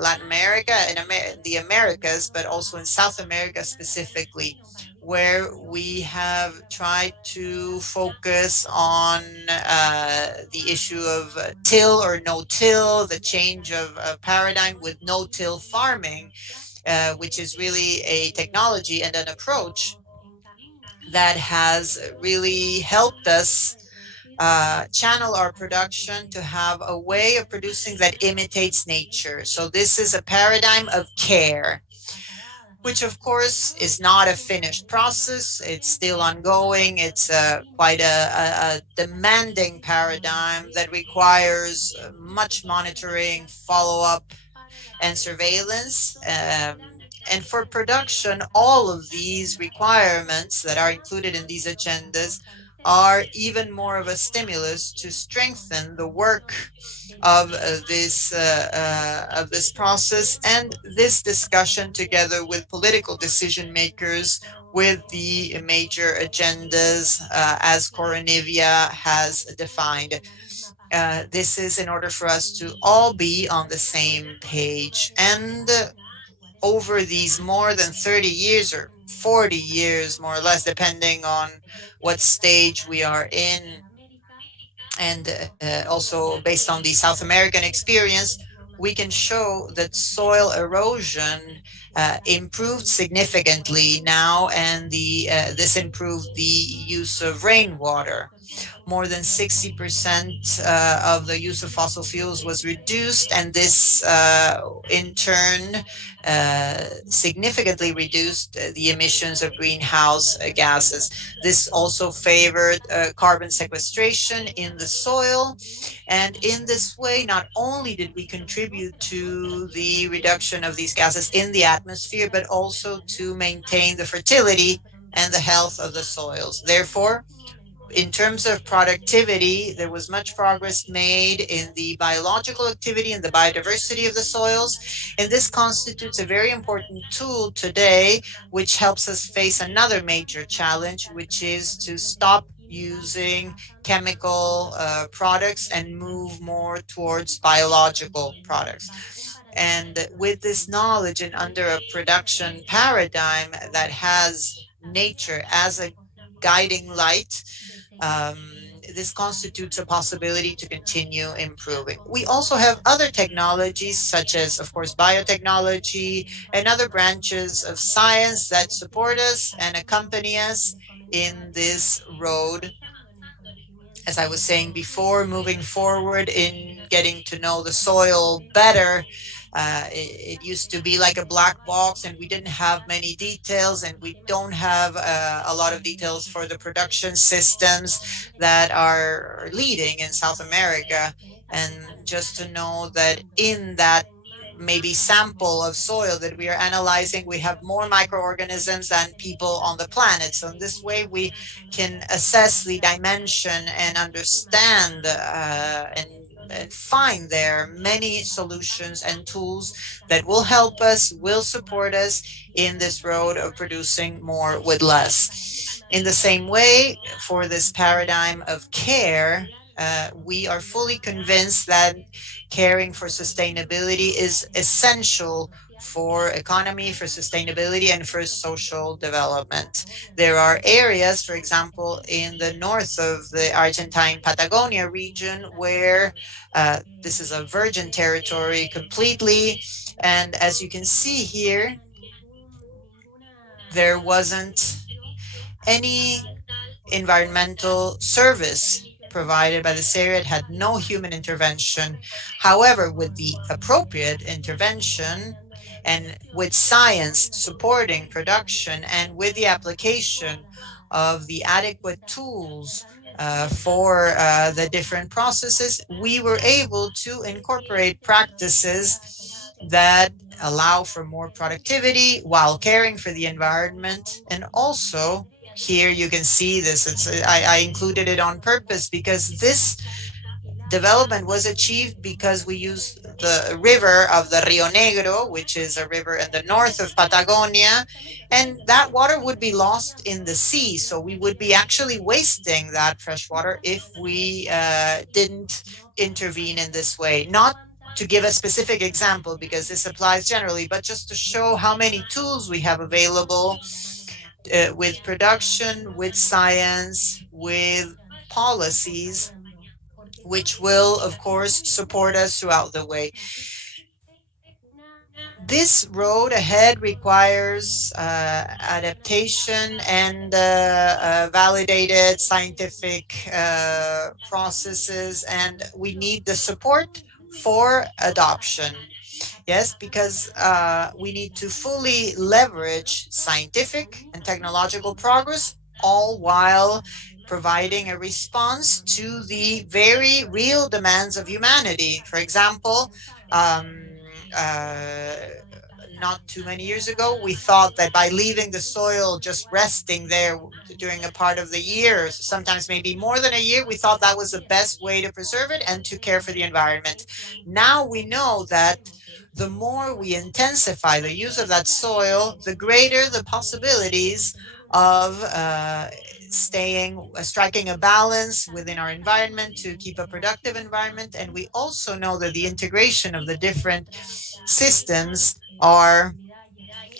Latin America, in the Americas, but also in South America specifically, where we have tried to focus on the issue of till or no till, the change of paradigm with no till farming, which is really a technology and an approach that has really helped us channel our production to have a way of producing that imitates nature. So this is a paradigm of care. which of course is not a finished process. It's still ongoing. It's quite a demanding paradigm that requires much monitoring, follow up, and surveillance. And for production, all of these requirements that are included in these agendas are even more of a stimulus to strengthen the work of this process and this discussion together with political decision makers with the major agendas as Koronivia has defined. This is in order for us to all be on the same page. And over these more than 30 years or 40 years, more or less, depending on what stage we are in, and also based on the South American experience, we can show that soil erosion improved significantly now, and this improved the use of rainwater. More than 60% of the use of fossil fuels was reduced, and this in turn significantly reduced the emissions of greenhouse gases. This also favored carbon sequestration in the soil. And in this way, not only did we contribute to the reduction of these gases in the atmosphere, but also to maintain the fertility and the health of the soils. Therefore, in terms of productivity, there was much progress made in the biological activity and the biodiversity of the soils. And this constitutes a very important tool today, which helps us face another major challenge, which is to stop using chemical products and move more towards biological products. And with this knowledge and under a production paradigm that has nature as a guiding light, um, this constitutes a possibility to continue improving. We also have other technologies, such as, of course, biotechnology and other branches of science that support us and accompany us in this road, as I was saying before, moving forward in getting to know the soil better. It used to be like a black box, and we didn't have many details, and we don't have a lot of details for the production systems that are leading in South America. And just to know that in that maybe sample of soil that we are analyzing, we have more microorganisms than people on the planet. So in this way, we can assess the dimension and understand and find there many solutions and tools that will help us, will support us in this road of producing more with less. In the same way, for this paradigm of care, we are fully convinced that caring for sustainability is essential for economy, for sustainability, and for social development. There are areas, for example, in the north of the Argentine Patagonia region where this is a virgin territory completely. And as you can see here, there wasn't any environmental service provided by the area. It had no human intervention. However, with the appropriate intervention and with science supporting production and with the application of the adequate tools for the different processes, we were able to incorporate practices that allow for more productivity while caring for the environment. And also, here you can see this. I included it on purpose because this development was achieved because we used the river of the Rio Negro, which is a river in the north of Patagonia, and that water would be lost in the sea. So we would be actually wasting that fresh water if we didn't intervene in this way. Not to give a specific example, because this applies generally, but just to show how many tools we have available with production, with science, with policies, which will, of course, support us throughout the way. This road ahead requires adaptation and validated scientific processes, and we need the support for adoption. Yes, because we need to fully leverage scientific and technological progress, all while providing a response to the very real demands of humanity. For example, um, uh, not too many years ago, we thought that by leaving the soil just resting there during a part of the year, sometimes maybe more than a year, we thought that was the best way to preserve it and to care for the environment. Now we know that the more we intensify the use of that soil, the greater the possibilities of striking a balance within our environment to keep a productive environment. And we also know that the integration of the different systems are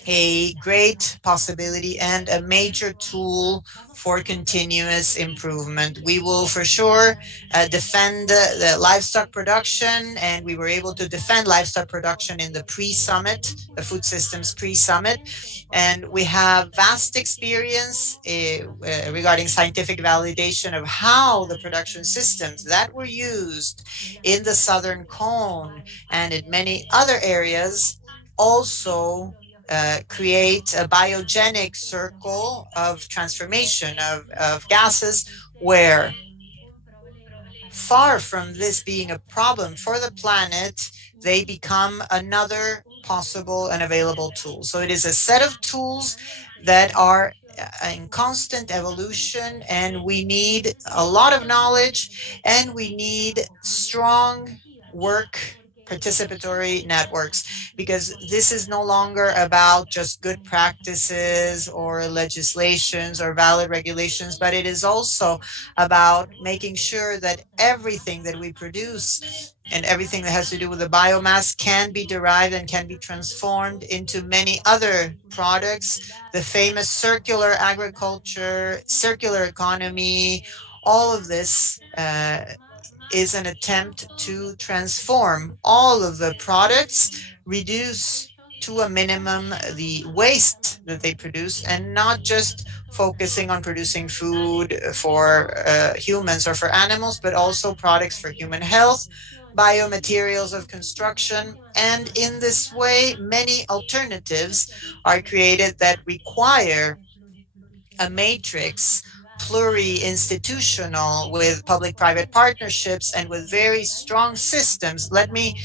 a great possibility and a major tool for continuous improvement. We will for sure defend the livestock production, and we were able to defend livestock production in the pre-summit, the food systems pre-summit. And we have vast experience regarding scientific validation of how the production systems that were used in the Southern Cone and in many other areas also create a biogenic circle of transformation of gases where, far from this being a problem for the planet, they become another possible and available tool. So it is a set of tools that are in constant evolution, and we need a lot of knowledge and we need strong work, participatory networks, because this is no longer about just good practices or legislations or valid regulations, but it is also about making sure that everything that we produce and everything that has to do with the biomass can be derived and can be transformed into many other products. The famous circular agriculture, circular economy, all of this is an attempt to transform all of the products, reduce to a minimum the waste that they produce, and not just focusing on producing food for humans or for animals, but also products for human health, biomaterials of construction. And in this way, many alternatives are created that require a matrix, pluri-institutional, with public-private partnerships and with very strong systems. Let me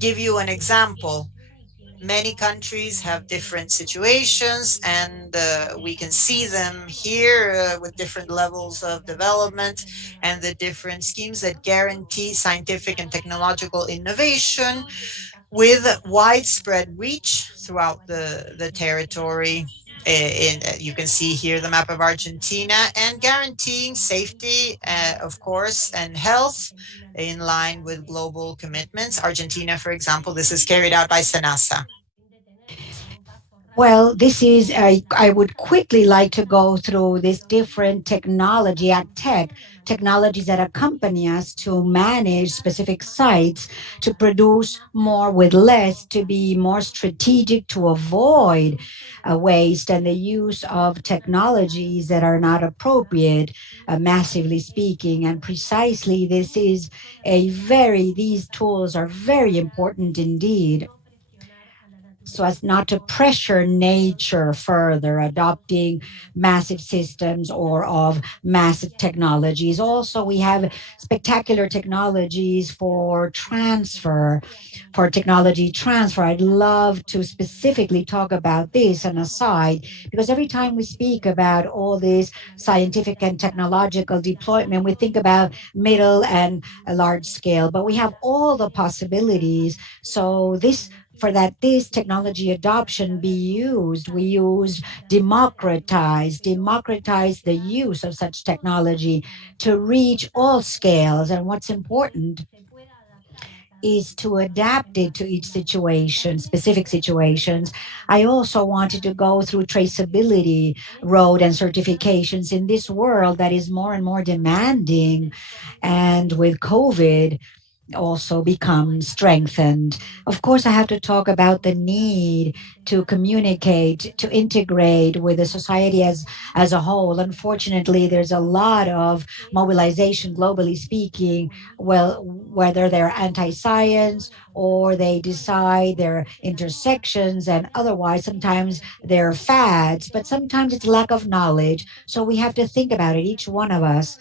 give you an example. Many countries have different situations, and we can see them here with different levels of development and the different schemes that guarantee scientific and technological innovation with widespread reach throughout the territory. You can see here the map of Argentina, and guaranteeing safety, of course, and health in line with global commitments. Argentina, for example, this is carried out by SENASA. Well, this is, I would quickly like to go through this different technology, technologies that accompany us to manage specific sites, to produce more with less, to be more strategic, to avoid waste and the use of technologies that are not appropriate, massively speaking. And precisely this is these tools are very important indeed, so as not to pressure nature further, adopting massive systems or of massive technologies. Also, we have spectacular technologies for technology transfer. I'd love to specifically talk about this on a side, because every time we speak about all this scientific and technological deployment, we think about middle and a large scale, but we have all the possibilities. So this technology adoption be used, we use democratize the use of such technology to reach all scales. And what's important is to adapt it to each situation, specific situations. I also wanted to go through traceability, road and certifications in this world that is more and more demanding. And with COVID, also become strengthened. Of course, I have to talk about the need to communicate, to integrate with the society as a whole. Unfortunately, there's a lot of mobilization, globally speaking, well, whether they're anti-science or they decide they're intersections and otherwise, sometimes they're fads, but sometimes it's lack of knowledge. So we have to think about it, each one of us,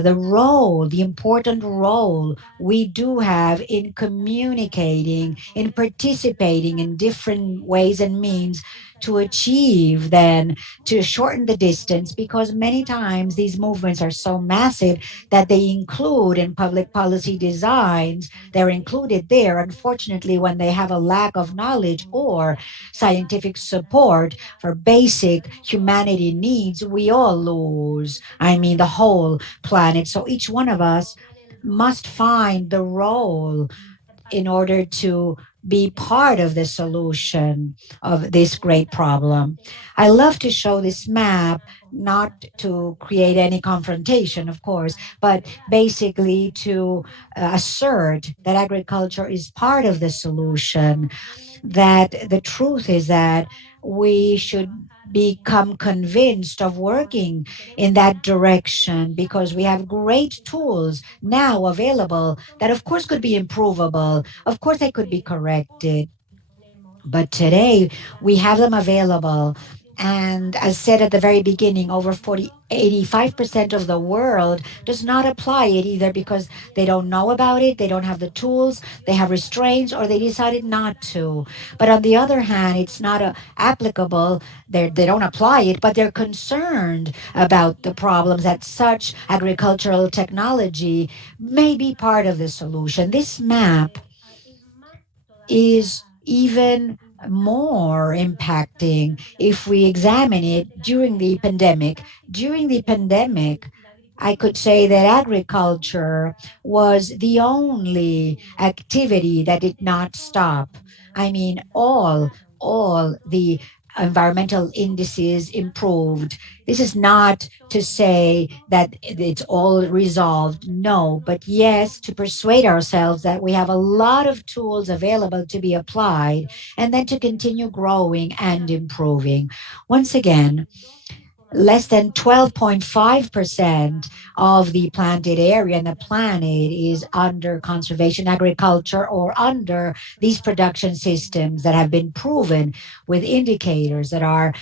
the role, the important role we do have in communicating, in participating in different ways and means to achieve, then to shorten the distance, because many times these movements are so massive that they include in public policy designs, they're included there. Unfortunately, when they have a lack of knowledge or scientific support for basic humanity needs, we all lose. I mean, the whole planet. So each one of us must find the role in order to be part of the solution of this great problem. I love to show this map, not to create any confrontation, of course, but basically to assert that agriculture is part of the solution, that the truth is that we should become convinced of working in that direction, because we have great tools now available that of course could be improvable, of course they could be corrected, but today we have them available. And as said at the very beginning, over 85% of the world does not apply it, either because they don't know about it, they don't have the tools, they have restraints, or they decided not to. But on the other hand, it's not applicable. They don't apply it, but they're concerned about the problems that such agricultural technology may be part of the solution. This map is even more impacting if we examine it during the pandemic. During the pandemic, I could say that agriculture was the only activity that did not stop. I mean, all the environmental indices improved. This is not to say that it's all resolved, no, but yes, to persuade ourselves that we have a lot of tools available to be applied, and then to continue growing and improving. Once again, less than 12.5% of the planted area in the planet is under conservation agriculture or under these production systems that have been proven with indicators that are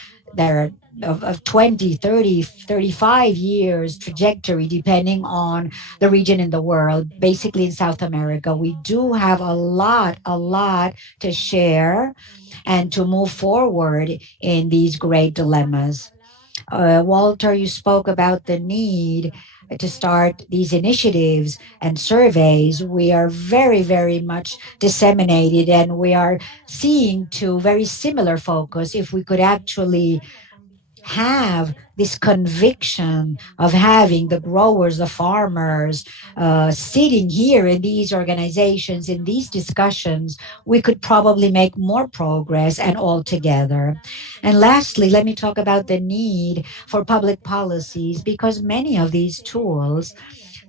of 20, 30, 35 years trajectory, depending on the region in the world. Basically, in South America, we do have a lot to share and to move forward in these great dilemmas. Walter, you spoke about the need to start these initiatives and surveys. We are very, very much disseminated, and we are seeing to very similar focus. If we could actually have this conviction of having the growers, the farmers, sitting here in these organizations, in these discussions, we could probably make more progress and all together. And lastly, let me talk about the need for public policies, because many of these tools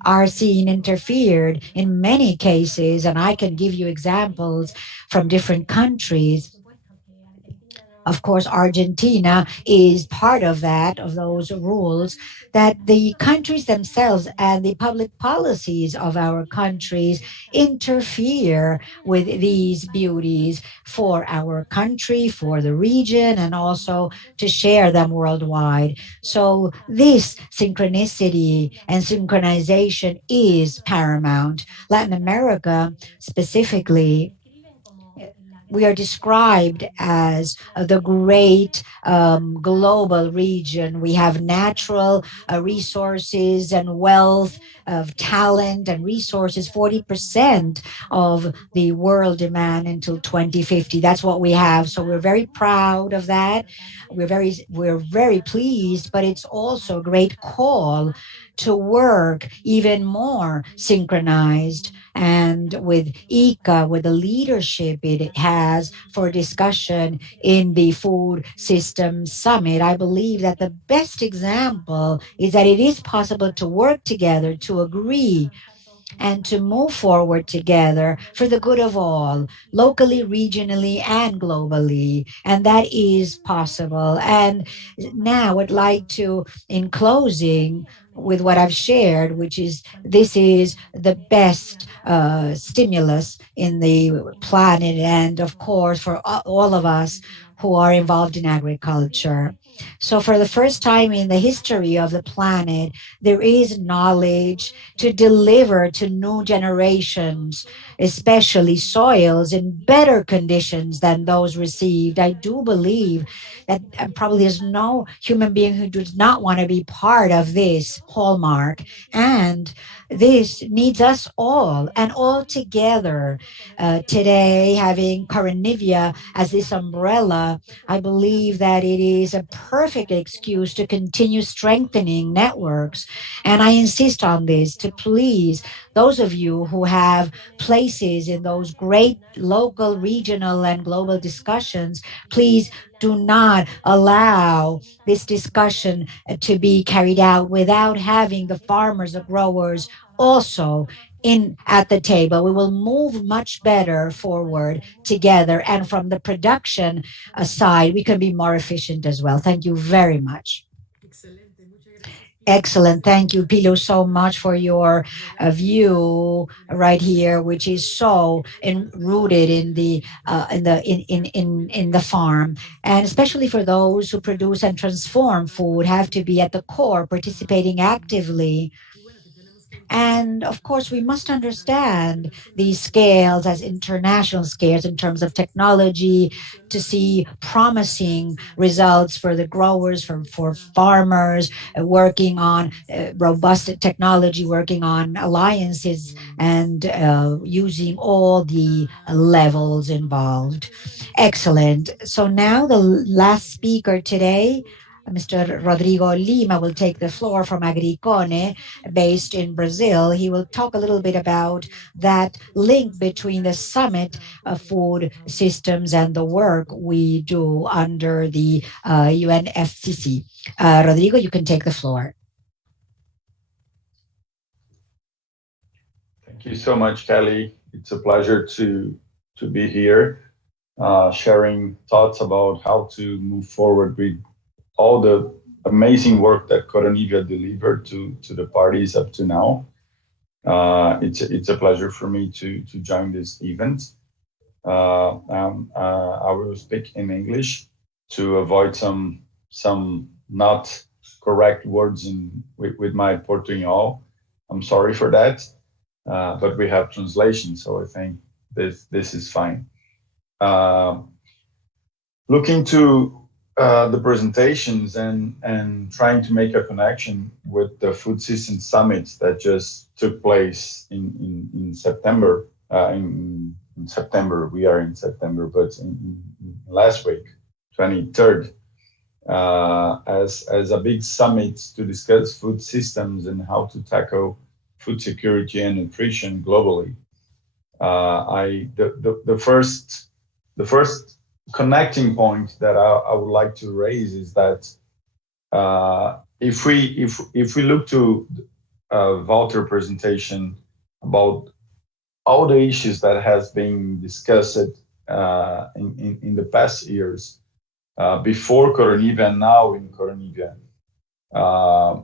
are seen interfered in many cases. And I can give you examples from different countries. Of course, Argentina is part of that, of those rules, that the countries themselves and the public policies of our countries interfere with these beauties for our country, for the region, and also to share them worldwide. So this synchronicity and synchronization is paramount. Latin America specifically, we are described as the great global region. We have natural resources and wealth of talent and resources, 40% of the world demand until 2050. That's what we have. So we're very proud of that. We're very pleased, but it's also a great call to work even more synchronized, and with ICA, with the leadership it has for discussion in the Food System Summit. I believe that the best example is that it is possible to work together, to agree and to move forward together for the good of all, locally, regionally, and globally. And that is possible. And now I'd like to, in closing, with what I've shared, which is this is the best stimulus in the planet, and of course, for all of us who are involved in agriculture. So, for the first time in the history of the planet, there is knowledge to deliver to new generations, especially soils, in better conditions than those received. I do believe that probably there's no human being who does not want to be part of this hallmark. And this needs us all and all together. Today, having Koronivia as this umbrella, I believe that it is a perfect excuse to continue strengthening networks. And I insist on this to please those of you who have places in those great local, regional, and global discussions, please do not allow this discussion to be carried out without having the farmers, the growers also in at the table. We will move much better forward together. And from the production side, we can be more efficient as well. Thank you very much. Excellent. Thank you, Pilo, so much for your view right here, which is so rooted in the farm, and especially for those who produce and transform food, have to be at the core, participating actively. And of course, we must understand these scales as international scales in terms of technology to see promising results for the growers, for farmers, working on robust technology, working on alliances, and using all the levels involved. Excellent. So now the last speaker today, Mr. Rodrigo Lima, will take the floor from Agricone, based in Brazil. He will talk a little bit about that link between the summit of food systems and the work we do under the UNFCCC. Rodrigo, you can take the floor. Thank you so much, Kelly. It's a pleasure to be here, sharing thoughts about how to move forward with all the amazing work that Koronivia delivered to the parties up to now. It's a pleasure for me to join this event. I will speak in English to avoid some not correct words with my Portuñol. I'm sorry for that, but we have translation, so I think this is fine. Uh, Looking to the presentations and trying to make a connection with the Food Systems Summit that just took place in September. In September, we are in September, but in last week, 23rd, as a big summit to discuss food systems and how to tackle food security and nutrition globally. I the first connecting point that I would like to raise is that if we look to Walter presentation about all the issues that has been discussed in the past years before Koronivia and now in Koronivia. Uh,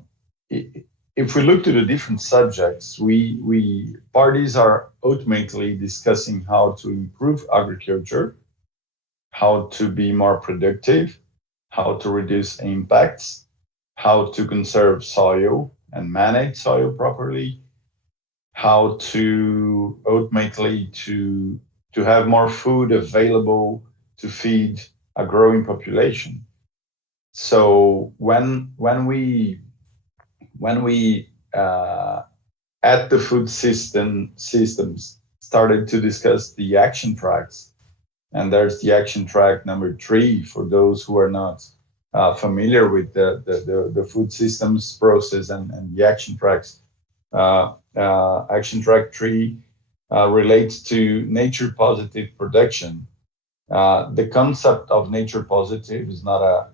if we look to the different subjects, we parties are ultimately discussing how to improve agriculture, how to be more productive, how to reduce impacts, how to conserve soil and manage soil properly, how to ultimately to have more food available to feed a growing population. So when we at the food systems started to discuss the action tracks, and there's the action track number 3 for those who are not familiar with the food systems process and the action tracks. Action track 3 relates to nature positive production. The concept of nature positive is not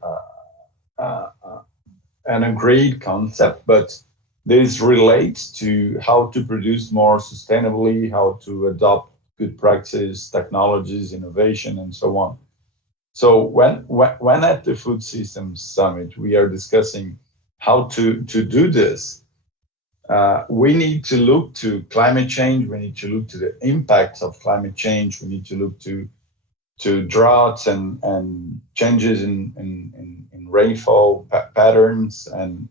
an agreed concept, but This relates to how to produce more sustainably, how to adopt good practices, technologies, innovation, and so on. So when at the Food Systems Summit, we are discussing how to do this, we need to look to climate change. We need to look to the impacts of climate change. We need to look to droughts and changes in rainfall patterns and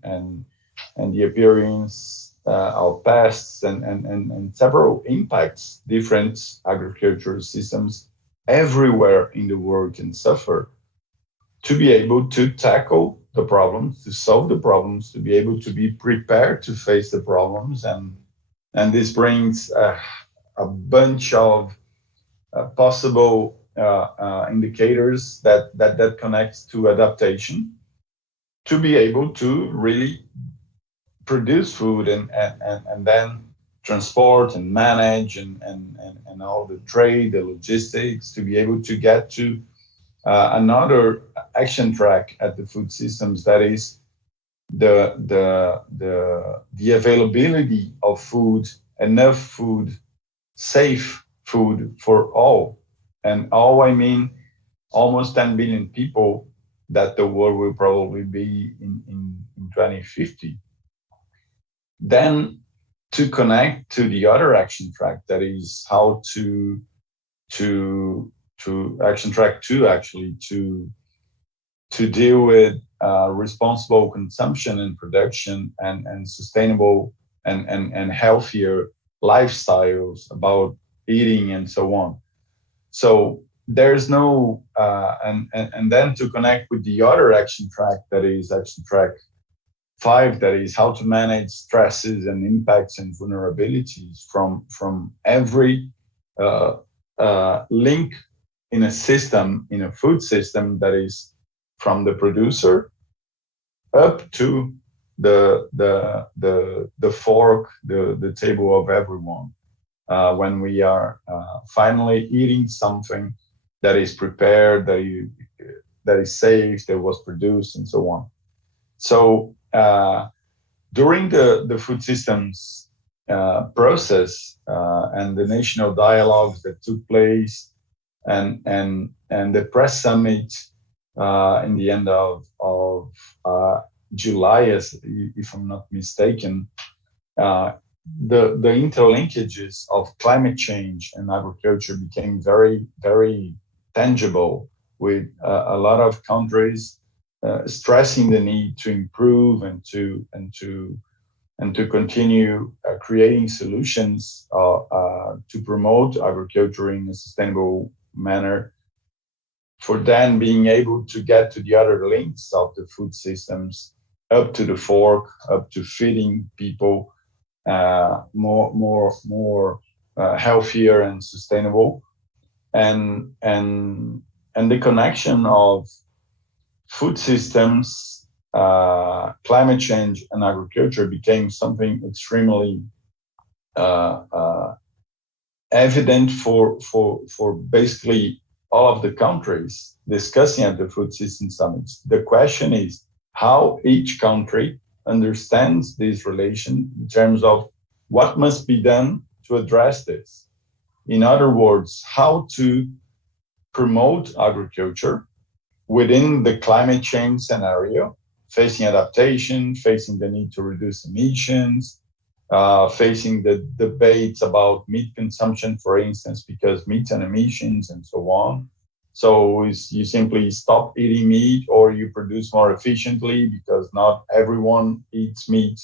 the appearance of pests and several impacts different agricultural systems everywhere in the world can suffer, to be able to tackle the problems, to solve the problems, to be able to be prepared to face the problems. And this brings a bunch of possible indicators that connects to adaptation, to be able to really produce food and then transport and manage and all the trade, the logistics, to be able to get to another action track at the food systems, that is the availability of food, enough food, safe food for all. And all, I mean almost 10 billion people that the world will probably be in 2050. Then to connect to the other action track, that is how to action track two, actually, to deal with responsible consumption and production and sustainable and healthier lifestyles about eating and so on. So there's no and then to connect with the other action track, that is action track 5, that is how to manage stresses and impacts and vulnerabilities from every link in a system, in a food system, that is from the producer up to the fork, the table of everyone. When we are finally eating something that is prepared, that is safe, that was produced, and so on. So during the food systems process and the national dialogues that took place, and the press summit in the end of July, if I'm not mistaken, the interlinkages of climate change and agriculture became very, very tangible, with a lot of countries stressing the need to improve and to continue creating solutions to promote agriculture in a sustainable manner, for then being able to get to the other links of the food systems, up to the fork, up to feeding people more healthier and sustainable, and the connection of food systems, climate change, and agriculture became something extremely evident for basically all of the countries discussing at the Food System Summits. The question is how each country understands this relation in terms of what must be done to address this. In other words, how to promote agriculture within the climate change scenario, facing adaptation, facing the need to reduce emissions, facing the debates about meat consumption, for instance, because meat and emissions and so on. So you simply stop eating meat, or you produce more efficiently, because not everyone eats meat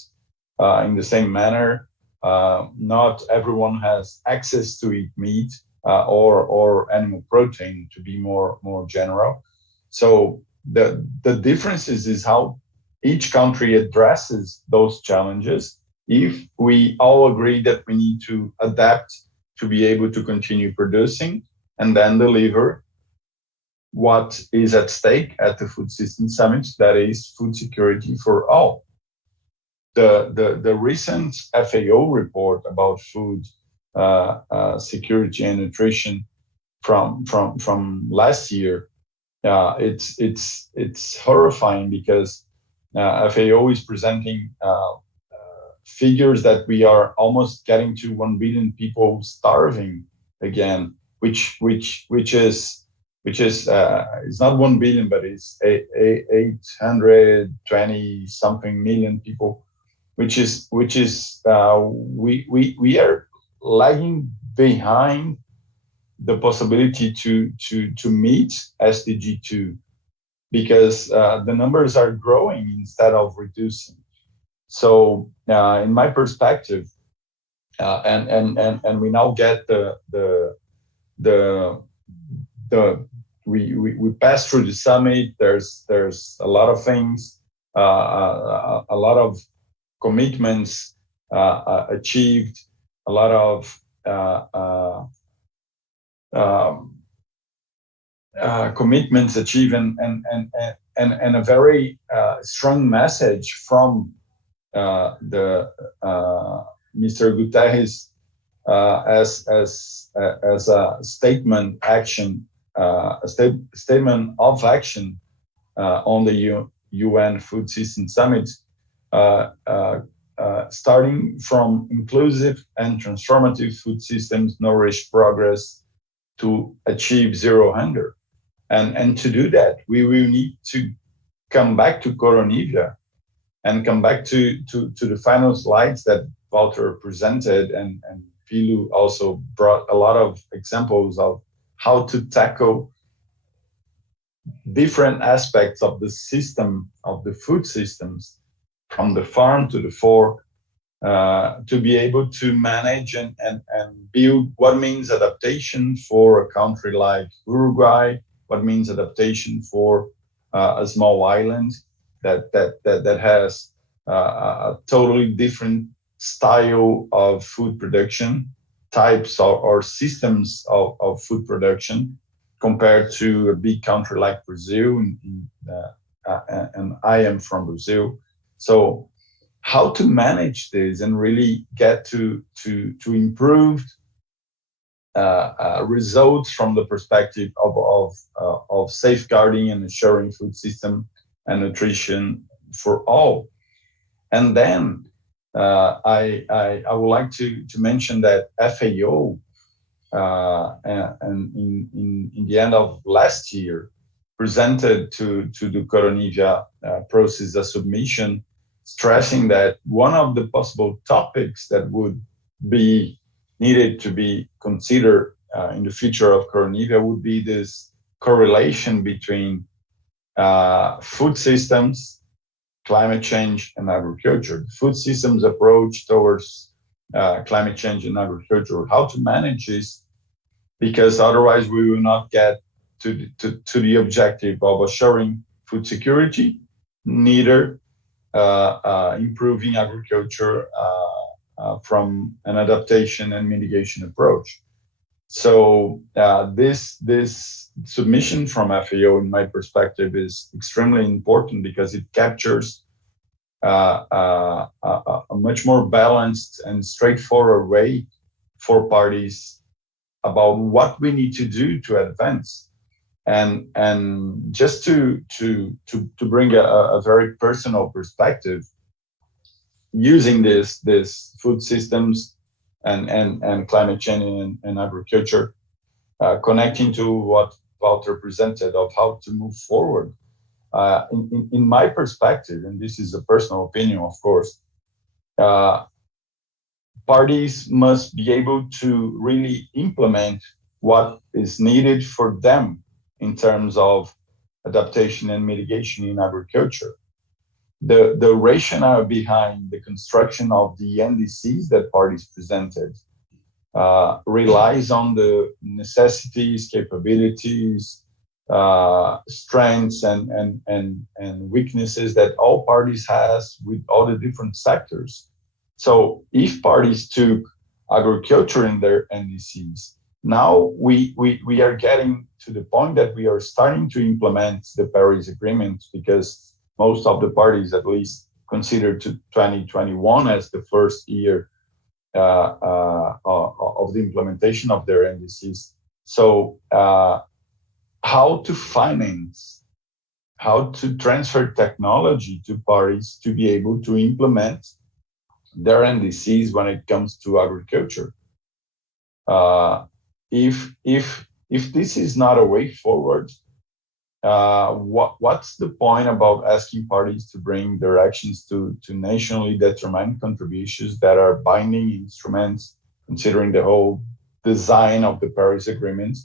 in the same manner. Not everyone has access to eat meat or animal protein, to be more general. So the differences is how each country addresses those challenges. If we all agree that we need to adapt to be able to continue producing and then deliver what is at stake at the Food System Summit, that is food security for all. The recent FAO report about food security and nutrition from last year, it's horrifying, because FAO is presenting figures that we are almost getting to 1 billion people starving again, which is it's not 1 billion, but it's 820 something million people, we are lagging behind the possibility to meet SDG 2, because the numbers are growing instead of reducing. So in my perspective, and we now get the we pass through the summit. There's a lot of things, a lot of commitments achieved, a lot of commitments achieved, and a very strong message from the Mr. Guterres as a statement of action on the UN Food System Summit, starting from inclusive and transformative food systems nourish progress to achieve zero hunger. And to do that, we will need to come back to Koronivia and come back to the final slides that Walter presented, and Pilu also brought a lot of examples of how to tackle different aspects of the system, of the food systems, from the farm to the fork, to be able to manage and build what means adaptation for a country like Uruguay, what means adaptation for a small island that has a totally different style of food production, types or systems of food production, compared to a big country like Brazil, and I am from Brazil. So how to manage this and really get to improve results from the perspective of safeguarding and ensuring food system and nutrition for all. And then I would like to mention that FAO, and in the end of last year, presented to the Koronivia process a submission stressing that one of the possible topics that would be needed to be considered in the future of Koronivia would be this correlation between food systems, climate change, and agriculture. The food systems approach towards climate change and agriculture, how to manage this, because otherwise we will not get to the objective of assuring food security, neither improving agriculture from an adaptation and mitigation approach. So this submission from FAO, in my perspective, is extremely important because it captures a much more balanced and straightforward way for parties about what we need to do to advance. And just to bring a very personal perspective, using this food systems and climate change and agriculture, connecting to what Walter presented of how to move forward. In my perspective, and this is a personal opinion, of course, parties must be able to really implement what is needed for them in terms of adaptation and mitigation in agriculture. The rationale behind the construction of the NDCs that parties presented relies on the necessities, capabilities, strengths, and weaknesses that all parties has with all the different sectors. So if parties took agriculture in their NDCs, now we are getting to the point that we are starting to implement the Paris Agreement, because most of the parties at least consider 2021 as the first year of the implementation of their NDCs. So how to finance, how to transfer technology to parties to be able to implement their NDCs when it comes to agriculture. Uh, if this is not a way forward, what's the point about asking parties to bring their actions to nationally determined contributions that are binding instruments, considering the whole design of the Paris Agreement,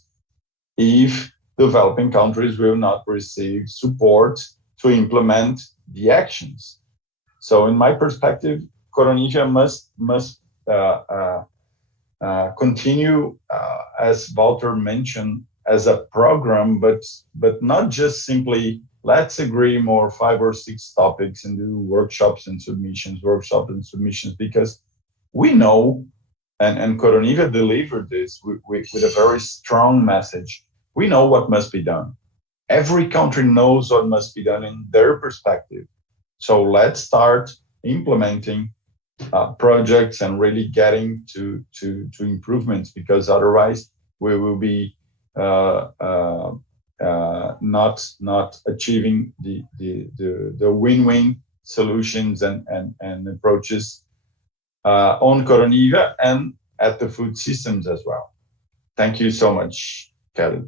if developing countries will not receive support to implement the actions? So, in my perspective, Koronivia must continue, as Walter mentioned, as a program, but not just simply let's agree more 5 or 6 topics and do workshops and submissions, because we know, and Koronivia delivered this with a very strong message. We know what must be done. Every country knows what must be done in their perspective. So let's start implementing projects and really getting to improvements, because otherwise we will be not achieving the win-win solutions and approaches on Koronivia and at the food systems as well. Thank you so much, Kelly.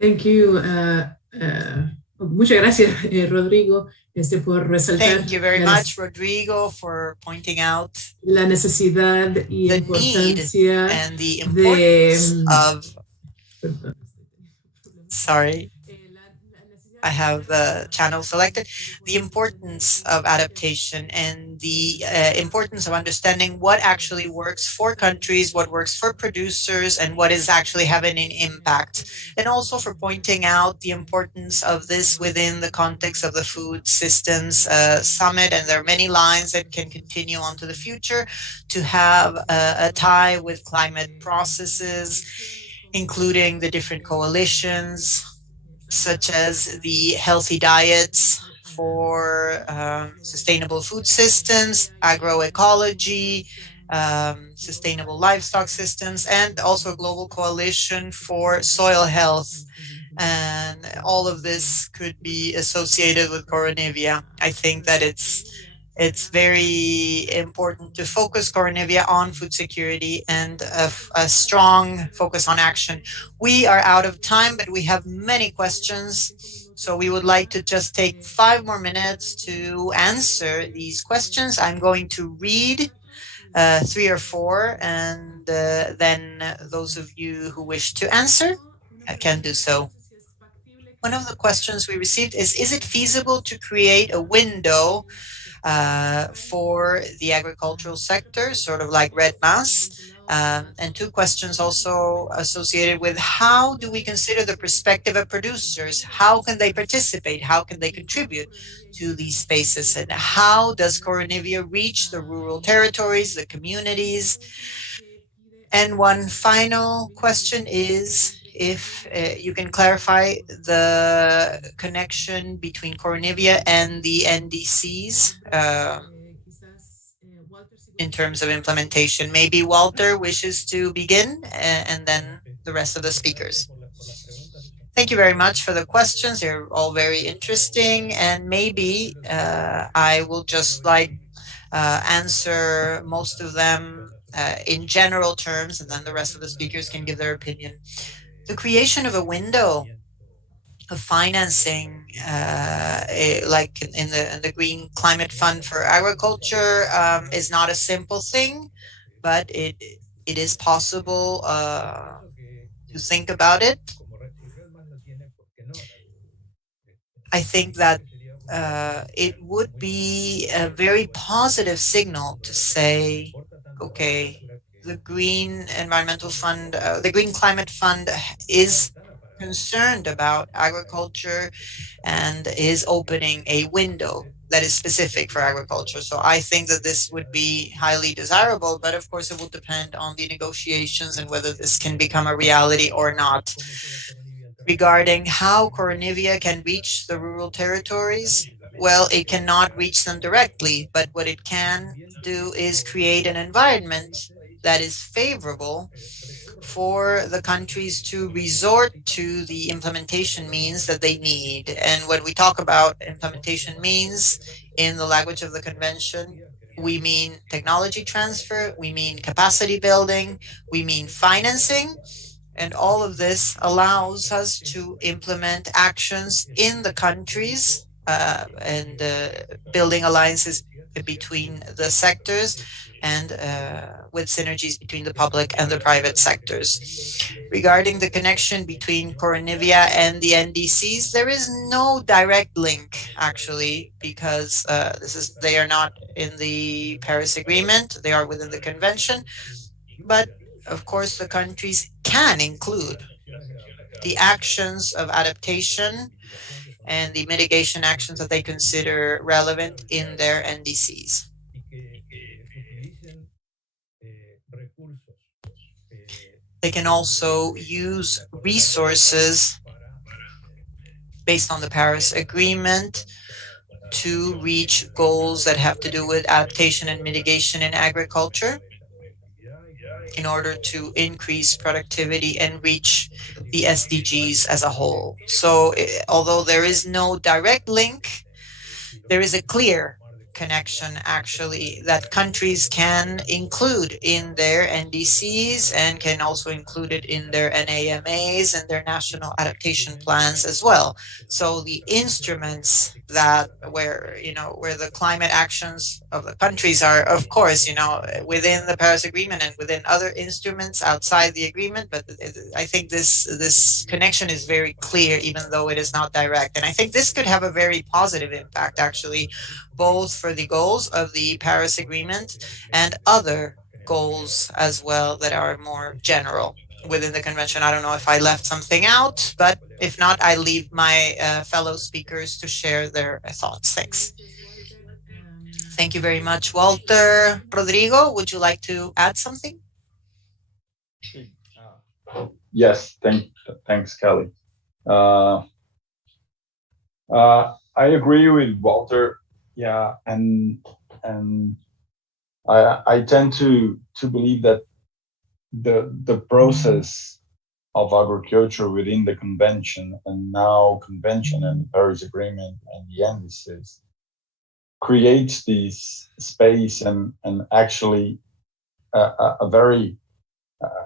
Thank you. Muchas gracias, Rodrigo, por resaltar. Thank you very much, Rodrigo, for pointing out la necesidad y the importancia need and the importance of. Sorry. I have the channel selected. The importance of adaptation and the importance of understanding what actually works for countries, what works for producers, and what is actually having an impact. And also for pointing out the importance of this within the context of the Food Systems Summit. And there are many lines that can continue on to the future to have a tie with climate processes, including the different coalitions, such as the healthy diets for sustainable food systems, agroecology, sustainable livestock systems, and also a global coalition for soil health. And all of this could be associated with Koronivia. I think that it's very important to focus Koronivia on food security and a strong focus on action. We are out of time, but we have many questions. So we would like to just take 5 more minutes to answer these questions. I'm going to read 3 or 4, and then those of you who wish to answer can do so. One of the questions we received is it feasible to create a window for the agricultural sector, sort of like red mass? And 2 questions also associated with how do we consider the perspective of producers? How can they participate? How can they contribute to these spaces? And how does Koronivia reach the rural territories, the communities? And one final question is if you can clarify the connection between Koronivia and the NDCs in terms of implementation. Maybe Walter wishes to begin, and then the rest of the speakers. Thank you very much for the questions. They're all very interesting, and maybe I will just answer most of them in general terms, and then the rest of the speakers can give their opinion. The creation of a window of financing, like in the Green Climate Fund for Agriculture, is not a simple thing, but it is possible to think about it. I think that it would be a very positive signal to say, okay, the Green Environmental Fund, the Green Climate Fund is concerned about agriculture and is opening a window that is specific for agriculture. So I think that this would be highly desirable, but of course it will depend on the negotiations and whether this can become a reality or not. Regarding how Koronivia can reach the rural territories, well, it cannot reach them directly, but what it can do is create an environment that is favorable for the countries to resort to the implementation means that they need. And when we talk about implementation means in the language of the convention, we mean technology transfer, we mean capacity building, we mean financing, and all of this allows us to implement actions in the countries and building alliances between the sectors and with synergies between the public and the private sectors. Regarding the connection between Koronivia and the NDCs, there is no direct link actually, because they are not in the Paris Agreement, they are within the convention, but of course the countries can include the actions of adaptation and the mitigation actions that they consider relevant in their NDCs. They can also use resources based on the Paris Agreement to reach goals that have to do with adaptation and mitigation in agriculture in order to increase productivity and reach the SDGs as a whole. So, although there is no direct link, there is a clear connection actually that countries can include in their NDCs and can also include it in their NAMAs and their national adaptation plans as well. So the instruments that where the climate actions of the countries are, of course, within the Paris Agreement and within other instruments outside the agreement, but I think this connection is very clear even though it is not direct, and I think this could have a very positive impact actually, both for the goals of the Paris Agreement and other goals as well that are more general within the convention. I don't know if I left something out, but if not, I leave my fellow speakers to share their thoughts. Thanks. Thank you very much, Walter. Rodrigo, would you like to add something? Yes, thanks, Kelly. I agree with Walter. Yeah, and I tend to believe that the process of agriculture within the convention and the Paris Agreement and the indices creates this space and actually a very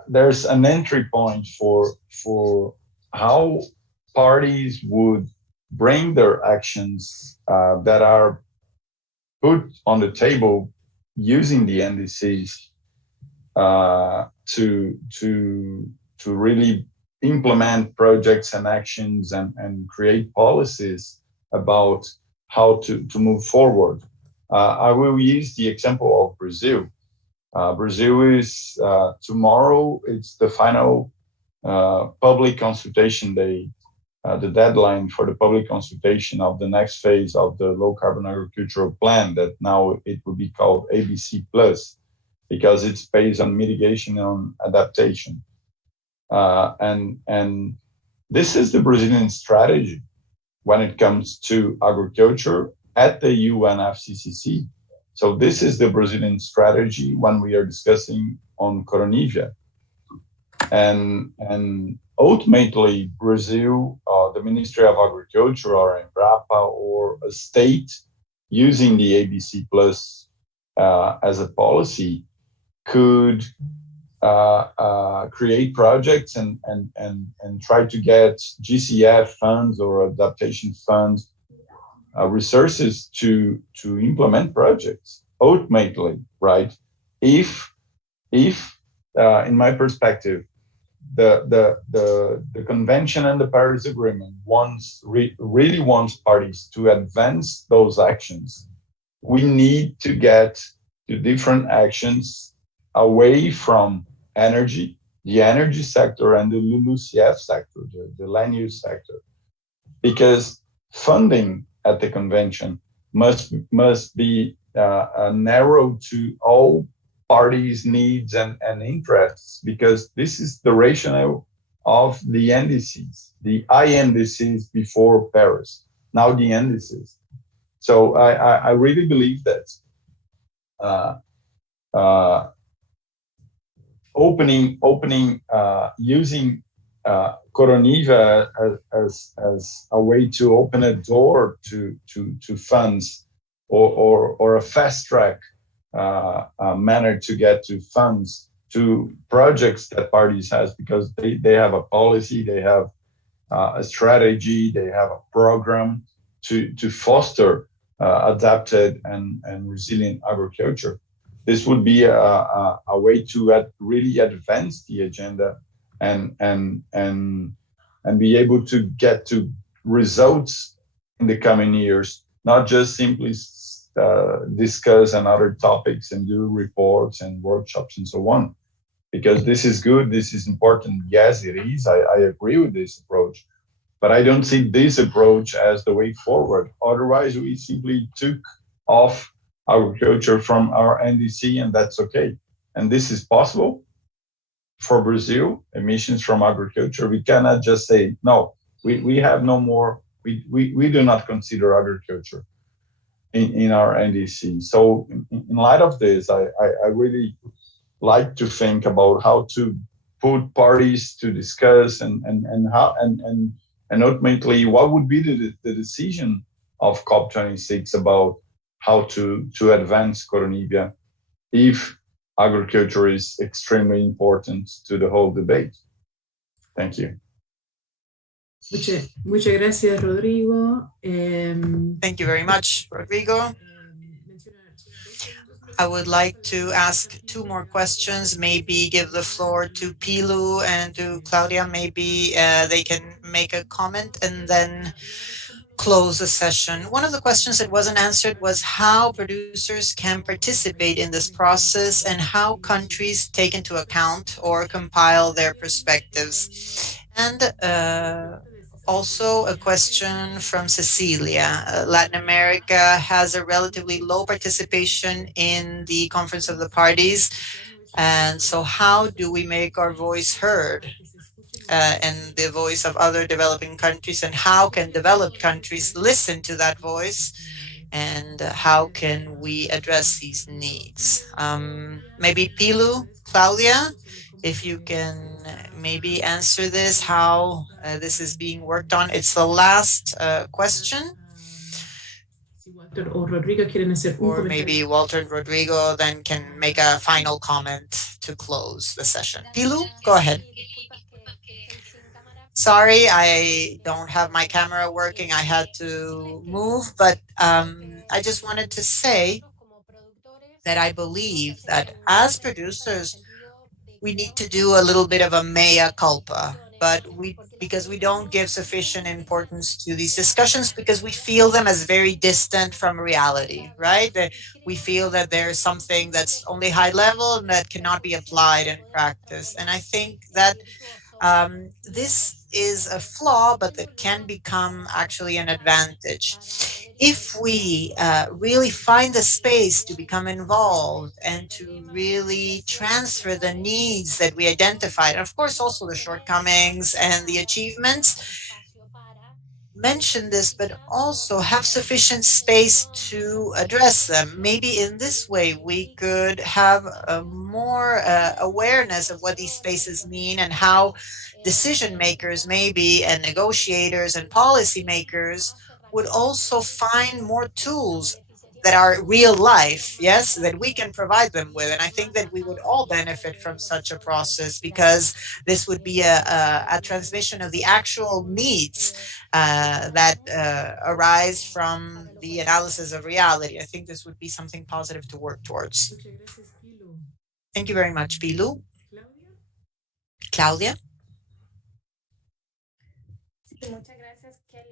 there's an entry point for how parties would bring their actions that are put on the table using the NDCs to really implement projects and actions and create policies about how to move forward. I will use the example of Brazil. Brazil is tomorrow, it's the final public consultation day, the deadline for the public consultation of the next phase of the low carbon agricultural plan that now it will be called ABC Plus, because it's based on mitigation and on adaptation. And this is the Brazilian strategy when it comes to agriculture at the UNFCCC. So this is the Brazilian strategy when we are discussing on Koronivia. And ultimately, Brazil, the Ministry of Agriculture or Embrapa or a state using the ABC Plus as a policy could create projects and try to get GCF funds or adaptation funds resources to implement projects. Ultimately, right? If in my perspective, the convention and the Paris Agreement really wants parties to advance those actions, we need to get to different actions away from energy, the energy sector and the LULUCF sector, the land use sector, because funding at the convention must be narrowed to all parties' needs and interests, because this is the rationale of the NDCs, the INDCs before Paris, now the NDCs. So I really believe that using Koronivia as a way to open a door to funds, or a fast track manner to get to funds, to projects that parties has, because they have a policy, they have a strategy, they have a program to foster adapted and resilient agriculture. This would be a way to really advance the agenda and be able to get to results in the coming years, not just simply discuss another topics and do reports and workshops and so on. Because this is good, this is important. Yes, it is. I agree with this approach, but I don't see this approach as the way forward. Otherwise, we simply took off agriculture from our NDC, and that's okay. And this is possible for Brazil, emissions from agriculture. We cannot just say, no, we have no more, we do not consider agriculture in our NDC. So in light of this, I really like to think about how to put parties to discuss and how and ultimately what would be the decision of COP26 about how to advance Koronivia if agriculture is extremely important to the whole debate. Thank you. Muchas gracias, Rodrigo. Thank you very much, Rodrigo. I would like to ask two more questions, maybe give the floor to Pilu and to Claudia. Maybe they can make a comment and then close the session. One of the questions that wasn't answered was how producers can participate in this process and how countries take into account or compile their perspectives. And also a question from Cecilia. Latin America has a relatively low participation in the Conference of the Parties. And so how do we make our voice heard? And the voice of other developing countries, and how can developed countries listen to that voice, and how can we address these needs? Maybe Pilu, Claudia, if you can maybe answer this, how this is being worked on. It's the last question. Or maybe Walter and Rodrigo then can make a final comment to close the session. Pilu, go ahead. Sorry, I don't have my camera working. I had to move, but I just wanted to say that I believe that as producers, we need to do a little bit of a mea culpa, but because we don't give sufficient importance to these discussions because we feel them as very distant from reality, right? That we feel that there's something that's only high level and that cannot be applied in practice. And I think that this is a flaw, but that can become actually an advantage. If we really find the space to become involved and to really transfer the needs that we identified, and of course also the shortcomings and the achievements, mention this, but also have sufficient space to address them. Maybe in this way we could have more awareness of what these spaces mean and how decision makers maybe and negotiators and policymakers would also find more tools that are real life, yes, that we can provide them with. And I think that we would all benefit from such a process because this would be a transmission of the actual needs that arise from the analysis of reality. I think this would be something positive to work towards. Thank you very much, Pilu. Claudia?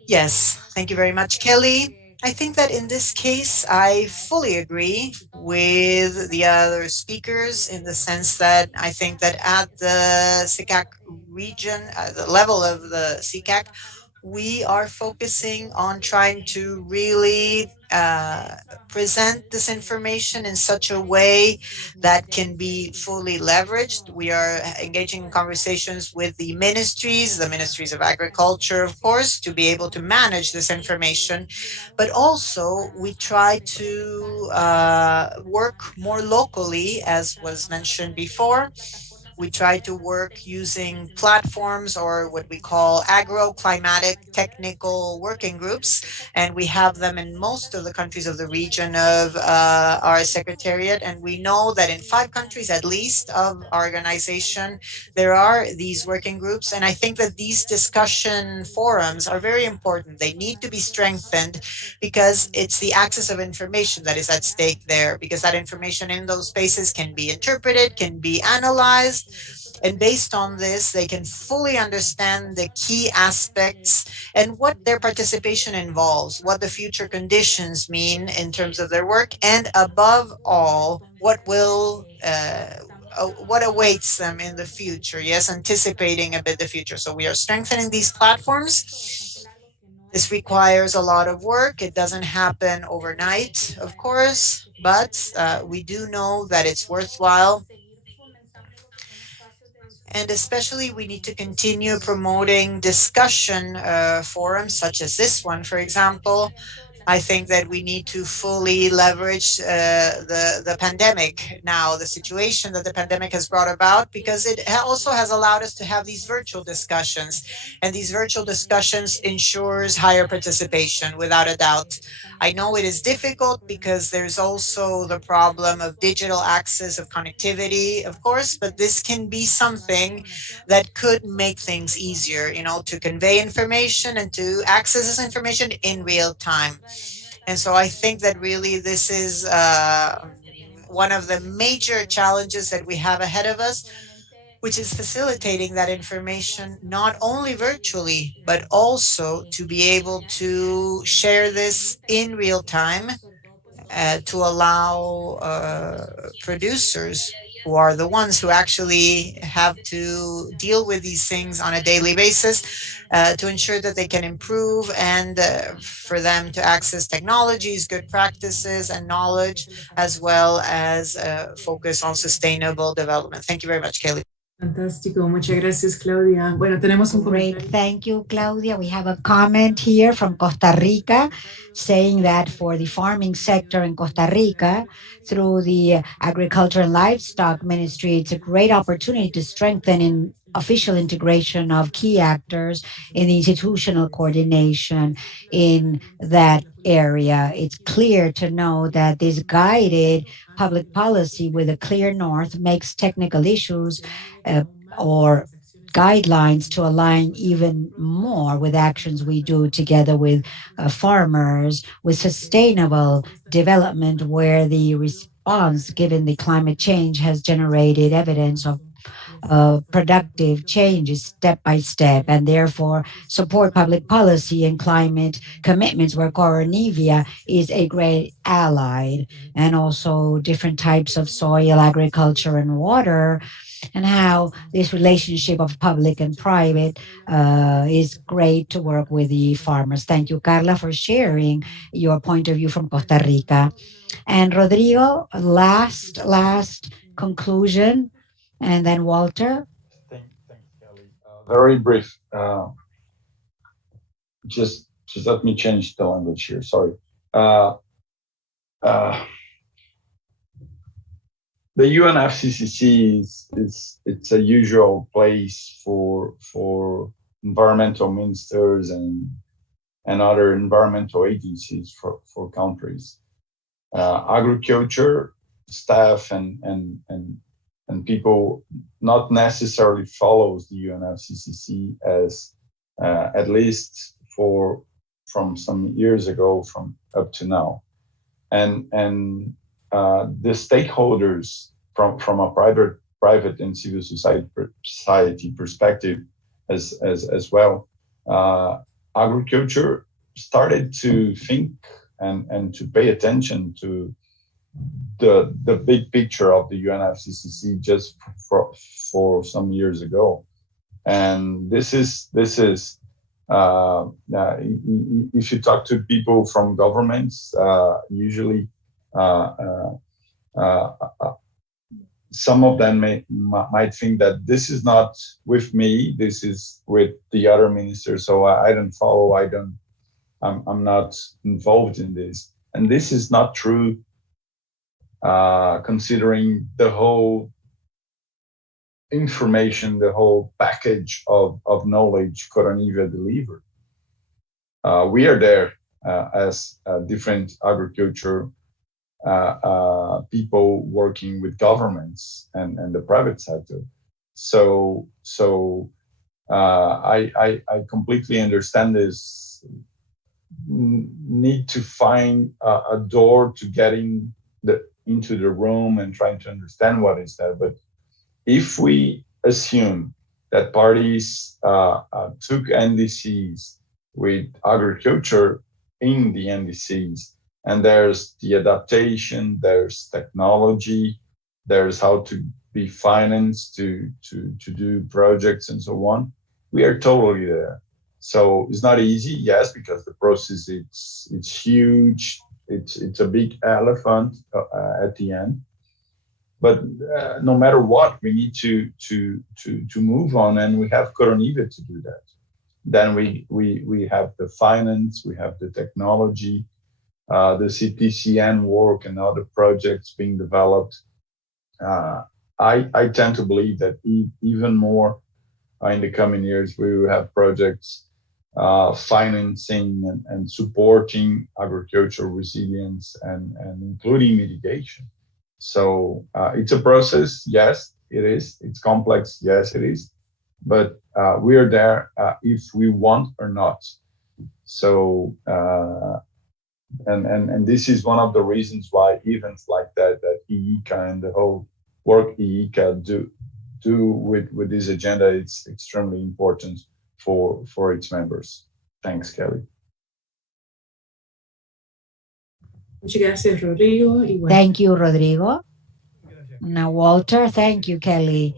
Yes, thank you very much, Kelly. I think that in this case, I fully agree with the other speakers in the sense that I think that at the SICAC region, at the level of the SICAC, we are focusing on trying to really present this information in such a way that can be fully leveraged. We are engaging in conversations with the ministries of agriculture, of course, to be able to manage this information. But also we try to work more locally, as was mentioned before, We try to work using platforms or what we call agro-climatic technical working groups, and we have them in most of the countries of the region of our secretariat. And we know that in 5 countries at least of our organization, there are these working groups. And I think that these discussion forums are very important. They need to be strengthened because it's the access of information that is at stake there, because that information in those spaces can be interpreted, can be analyzed, and based on this, they can fully understand the key aspects and what their participation involves, what the future conditions mean in terms of their work, and above all, what awaits them in the future. Yes, anticipating a bit the future. So we are strengthening these platforms. This requires a lot of work. It doesn't happen overnight, of course, but we do know that it's worthwhile. And especially, we need to continue promoting discussion forums such as this one, for example. I think that we need to fully leverage the pandemic now, the situation that the pandemic has brought about, because it also has allowed us to have these virtual discussions, and these virtual discussions ensures higher participation without a doubt. I know it is difficult because there's also the problem of digital access of connectivity, of course, but this can be something that could make things easier, to convey information and to access this information in real time. And so I think that really this is one of the major challenges that we have ahead of us, which is facilitating that information not only virtually, but also to be able to share this in real time, to allow producers, who are the ones who actually have to deal with these things on a daily basis, to ensure that they can improve, and for them to access technologies, good practices, and knowledge, as well as focus on sustainable development. Thank you very much, Kelly. Fantástico, muchas gracias, Claudia. Bueno, tenemos un Great. comentario. Thank you, Claudia. We have a comment here from Costa Rica saying that for the farming sector in Costa Rica, through the Agriculture and Livestock Ministry, it's a great opportunity to strengthen in official integration of key actors in the institutional coordination in that area. It's clear to know that this guided public policy with a clear north makes technical issues or guidelines to align even more with actions we do together with farmers, with sustainable development, where the response given the climate change has generated evidence of productive changes step by step, and therefore support public policy and climate commitments where Koronivia is a great ally, and also different types of soil, agriculture, and water, and how this relationship of public and private is great to work with the farmers. Thank you, Carla, for sharing your point of view from Costa Rica. And Rodrigo, last conclusion, and then Walter. Thanks, Kelly. Very brief. Just let me change the language here. Sorry. The UNFCCC it's a usual place for environmental ministers and other environmental agencies for countries. Agriculture staff and people not necessarily follows the UNFCCC as at least from some years ago from up to now, and the stakeholders from a private and civil society perspective as well. Agriculture started to think and to pay attention to the big picture of the UNFCCC just for some years ago, and this is if you talk to people from governments, usually some of them might think that this is not with me, this is with the other minister, so I don't follow, I'm not involved in this. And this is not true, considering the whole information, the whole package of knowledge Koronivia delivered. We are there as different agriculture people working with governments and the private sector. I completely understand this need to find a door to getting into the room and trying to understand what is that. But if we assume that parties took NDCs with agriculture in the NDCs, and there's the adaptation, there's technology, there's how to be financed to do projects and so on, we are totally there. So it's not easy, yes, because the process it's huge. It's a big elephant at the end. But no matter what, we need to move on, and we have Koronivia to do that. Then we have the finance, we have the technology, the CTCN work and other projects being developed. I tend to believe that even more in the coming years, we will have projects financing and supporting agricultural resilience and including mitigation. So it's a process, yes, it is. It's complex, yes, it is. But we are there if we want or not. So and this is one of the reasons why events like that IICA and the whole work IICA do with this agenda, it's extremely important for its members. Thanks, Kelly. Muchas gracias, Rodrigo. Thank you, Rodrigo. Now, Walter, thank you, Kelly.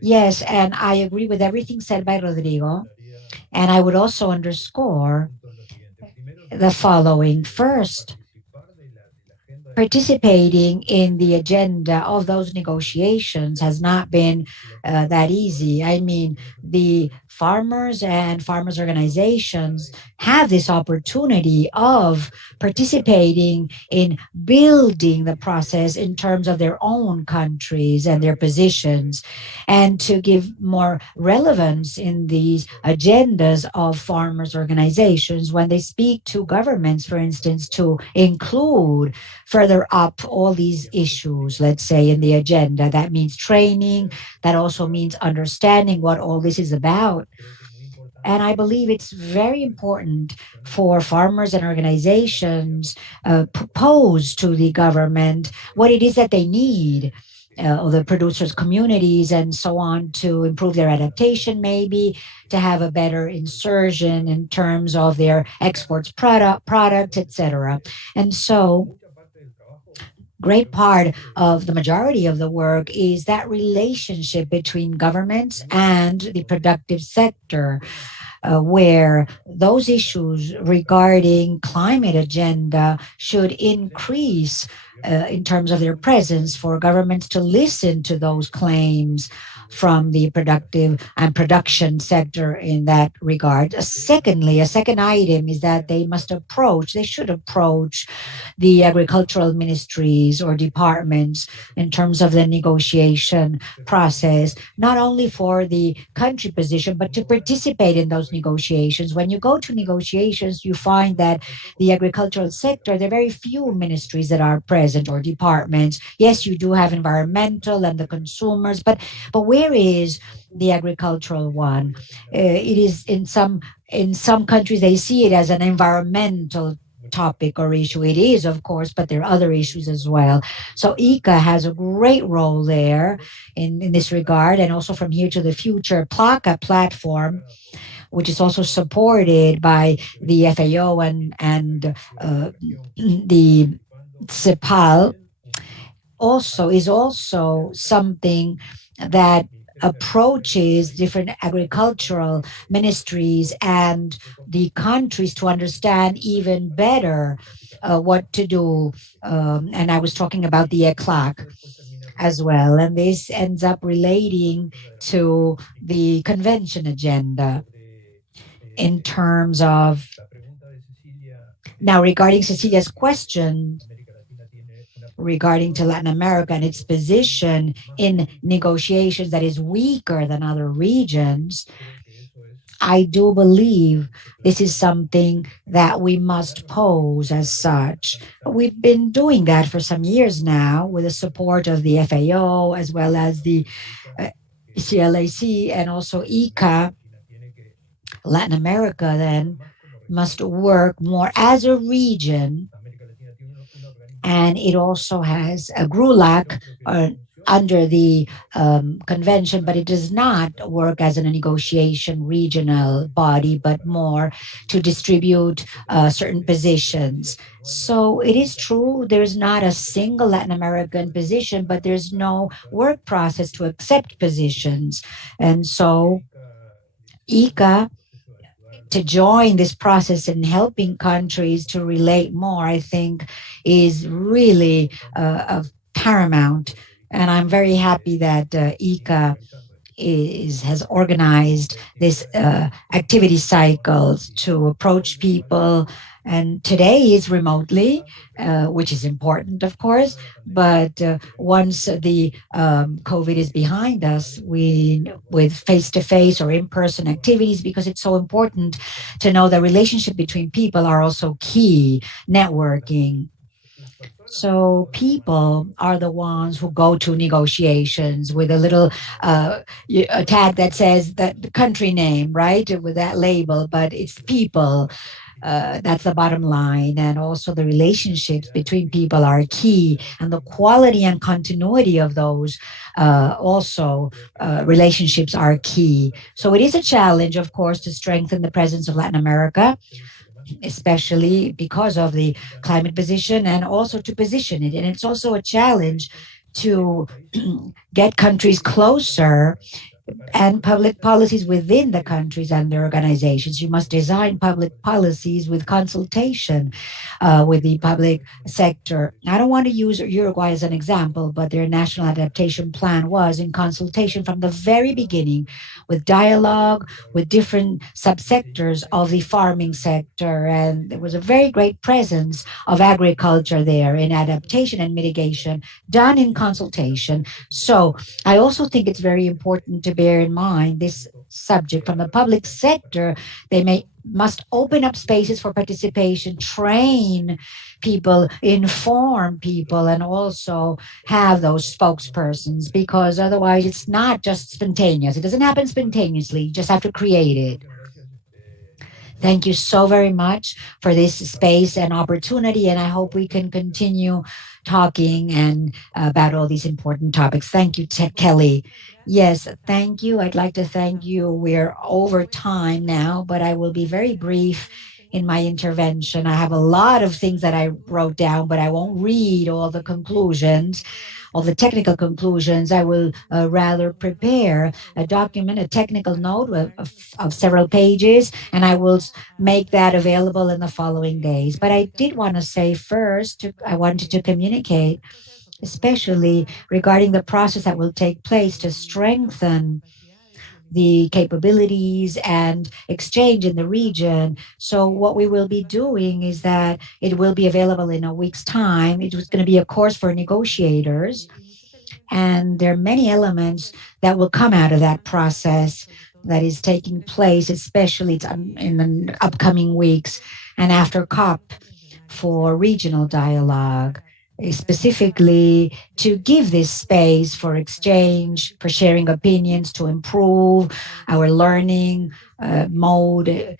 Yes, and I agree with everything said by Rodrigo. And I would also underscore the following. First, participating in the agenda of those negotiations has not been that easy. I mean, the farmers and farmers organizations have this opportunity of participating in building the process in terms of their own countries and their positions, and to give more relevance in these agendas of farmers organizations when they speak to governments, for instance, to include further up all these issues, let's say, in the agenda. That means training, that also means understanding what all this is about. And I believe it's very important for farmers and organizations propose to the government what it is that they need, the producers' communities and so on, to improve their adaptation, maybe to have a better insertion in terms of their exports products, etc. And so great part of the majority of the work is that relationship between governments and the productive sector, where those issues regarding climate agenda should increase in terms of their presence, for governments to listen to those claims from the productive and production sector in that regard. Secondly, a second item is that they should approach the agricultural ministries or departments in terms of the negotiation process, not only for the country position, but to participate in those negotiations. When you go to negotiations, you find that the agricultural sector, there are very few ministries that are present or departments. Yes, you do have environmental and the consumers, but where is the agricultural one? It is in some countries they see it as an environmental topic or issue. It is, of course, but there are other issues as well. So ICA has a great role there in this regard, and also from here to the future, PLACA platform, which is also supported by the FAO and the CEPAL, is also something that approaches different agricultural ministries and the countries to understand even better what to do. And I was talking about the ECLAC as well. And this ends up relating to the convention agenda in terms of... Now, regarding Cecilia's question, regarding to Latin America and its position in negotiations that is weaker than other regions, I do believe this is something that we must pose as such. We've been doing that for some years now with the support of the FAO as well as the uh, CLAC and also ICA. Latin America then must work more as a region, and it also has a GRULAC under the convention, but it does not work as a negotiation regional body, but more to distribute certain positions. So it is true there's not a single Latin American position, but there's no work process to accept positions. And so ICA to join this process in helping countries to relate more, I think, is really of paramount. And I'm very happy that ICA has organized this activity cycles to approach people. And today is remotely, which is important, of course. But once the COVID is behind us, we with face-to-face or in-person activities, because it's so important to know the relationship between people are also key. Networking, so people are the ones who go to negotiations with a little a tag that says the country name, right, with that label, but it's people. That's the bottom line. And also the relationships between people are key, and the quality and continuity of those also relationships are key. So it is a challenge, of course, to strengthen the presence of Latin America, especially because of the climate position, and also to position it. And it's also a challenge to get countries closer and public policies within the countries and their organizations. You must design public policies with consultation with the public sector. I don't want to use Uruguay as an example, but their national adaptation plan was in consultation from the very beginning, with dialogue with different subsectors of the farming sector. And there was a very great presence of agriculture there in adaptation and mitigation done in consultation. So I also think it's very important to bear in mind this subject from the public sector. They must open up spaces for participation, train people, inform people, and also have those spokespersons, because otherwise it's not just spontaneous. It doesn't happen spontaneously. You just have to create it. Thank you so very much for this space and opportunity, and I hope we can continue talking and about all these important topics. Thank you, Kelly. Yes, thank you. I'd like to thank you. We're over time now, but I will be very brief in my intervention. I have a lot of things that I wrote down, but I won't read all the conclusions, all the technical conclusions. I will rather prepare a document, a technical note of several pages, and I will make that available in the following days. But I did want to say first, I wanted to communicate, especially regarding the process that will take place to strengthen the capabilities and exchange in the region. So what we will be doing is that it will be available in a week's time. It was going to be a course for negotiators, and there are many elements that will come out of that process that is taking place, especially in the upcoming weeks and after COP, for regional dialogue, specifically to give this space for exchange, for sharing opinions, to improve our learning mode,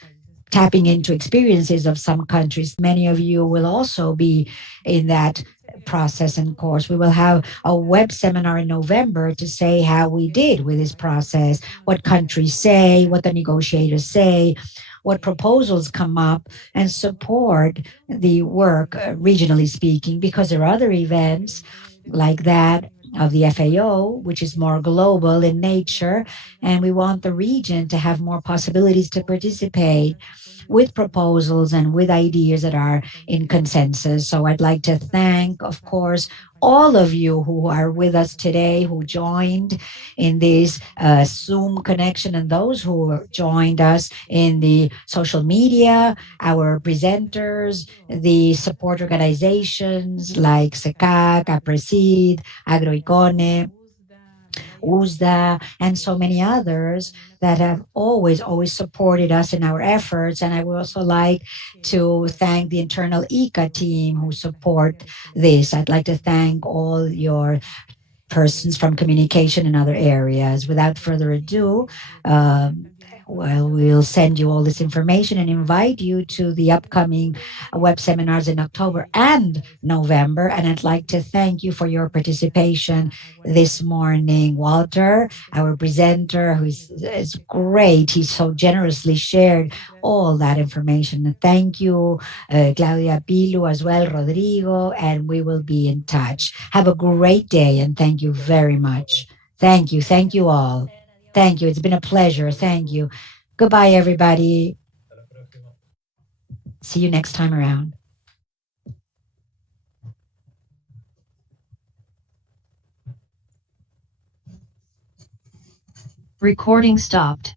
tapping into experiences of some countries. Many of you will also be in that process and course. We will have a web seminar in November to say how we did with this process, what countries say, what the negotiators say, what proposals come up, and support the work, regionally speaking, because there are other events like that of the FAO, which is more global in nature, and we want the region to have more possibilities to participate with proposals and with ideas that are in consensus. So I'd like to thank, of course, all of you who are with us today, who joined in this Zoom connection, and those who joined us in the social media, our presenters, the support organizations like SECAC, APRESID, Agroicone, USDA, and so many others that have always supported us in our efforts. And I would also like to thank the internal ICA team who support this. I'd like to thank all your persons from communication and other areas. Without further ado, well, we'll send you all this information and invite you to the upcoming web seminars in October and November. And I'd like to thank you for your participation this morning. Walter, our presenter, who is great. He so generously shared all that information. And thank you, Claudia Pilu as well, Rodrigo, and we will be in touch. Have a great day and thank you very much. Thank you. Thank you all. Thank you. It's been a pleasure. Thank you. Goodbye, everybody. See you next time around. Recording stopped.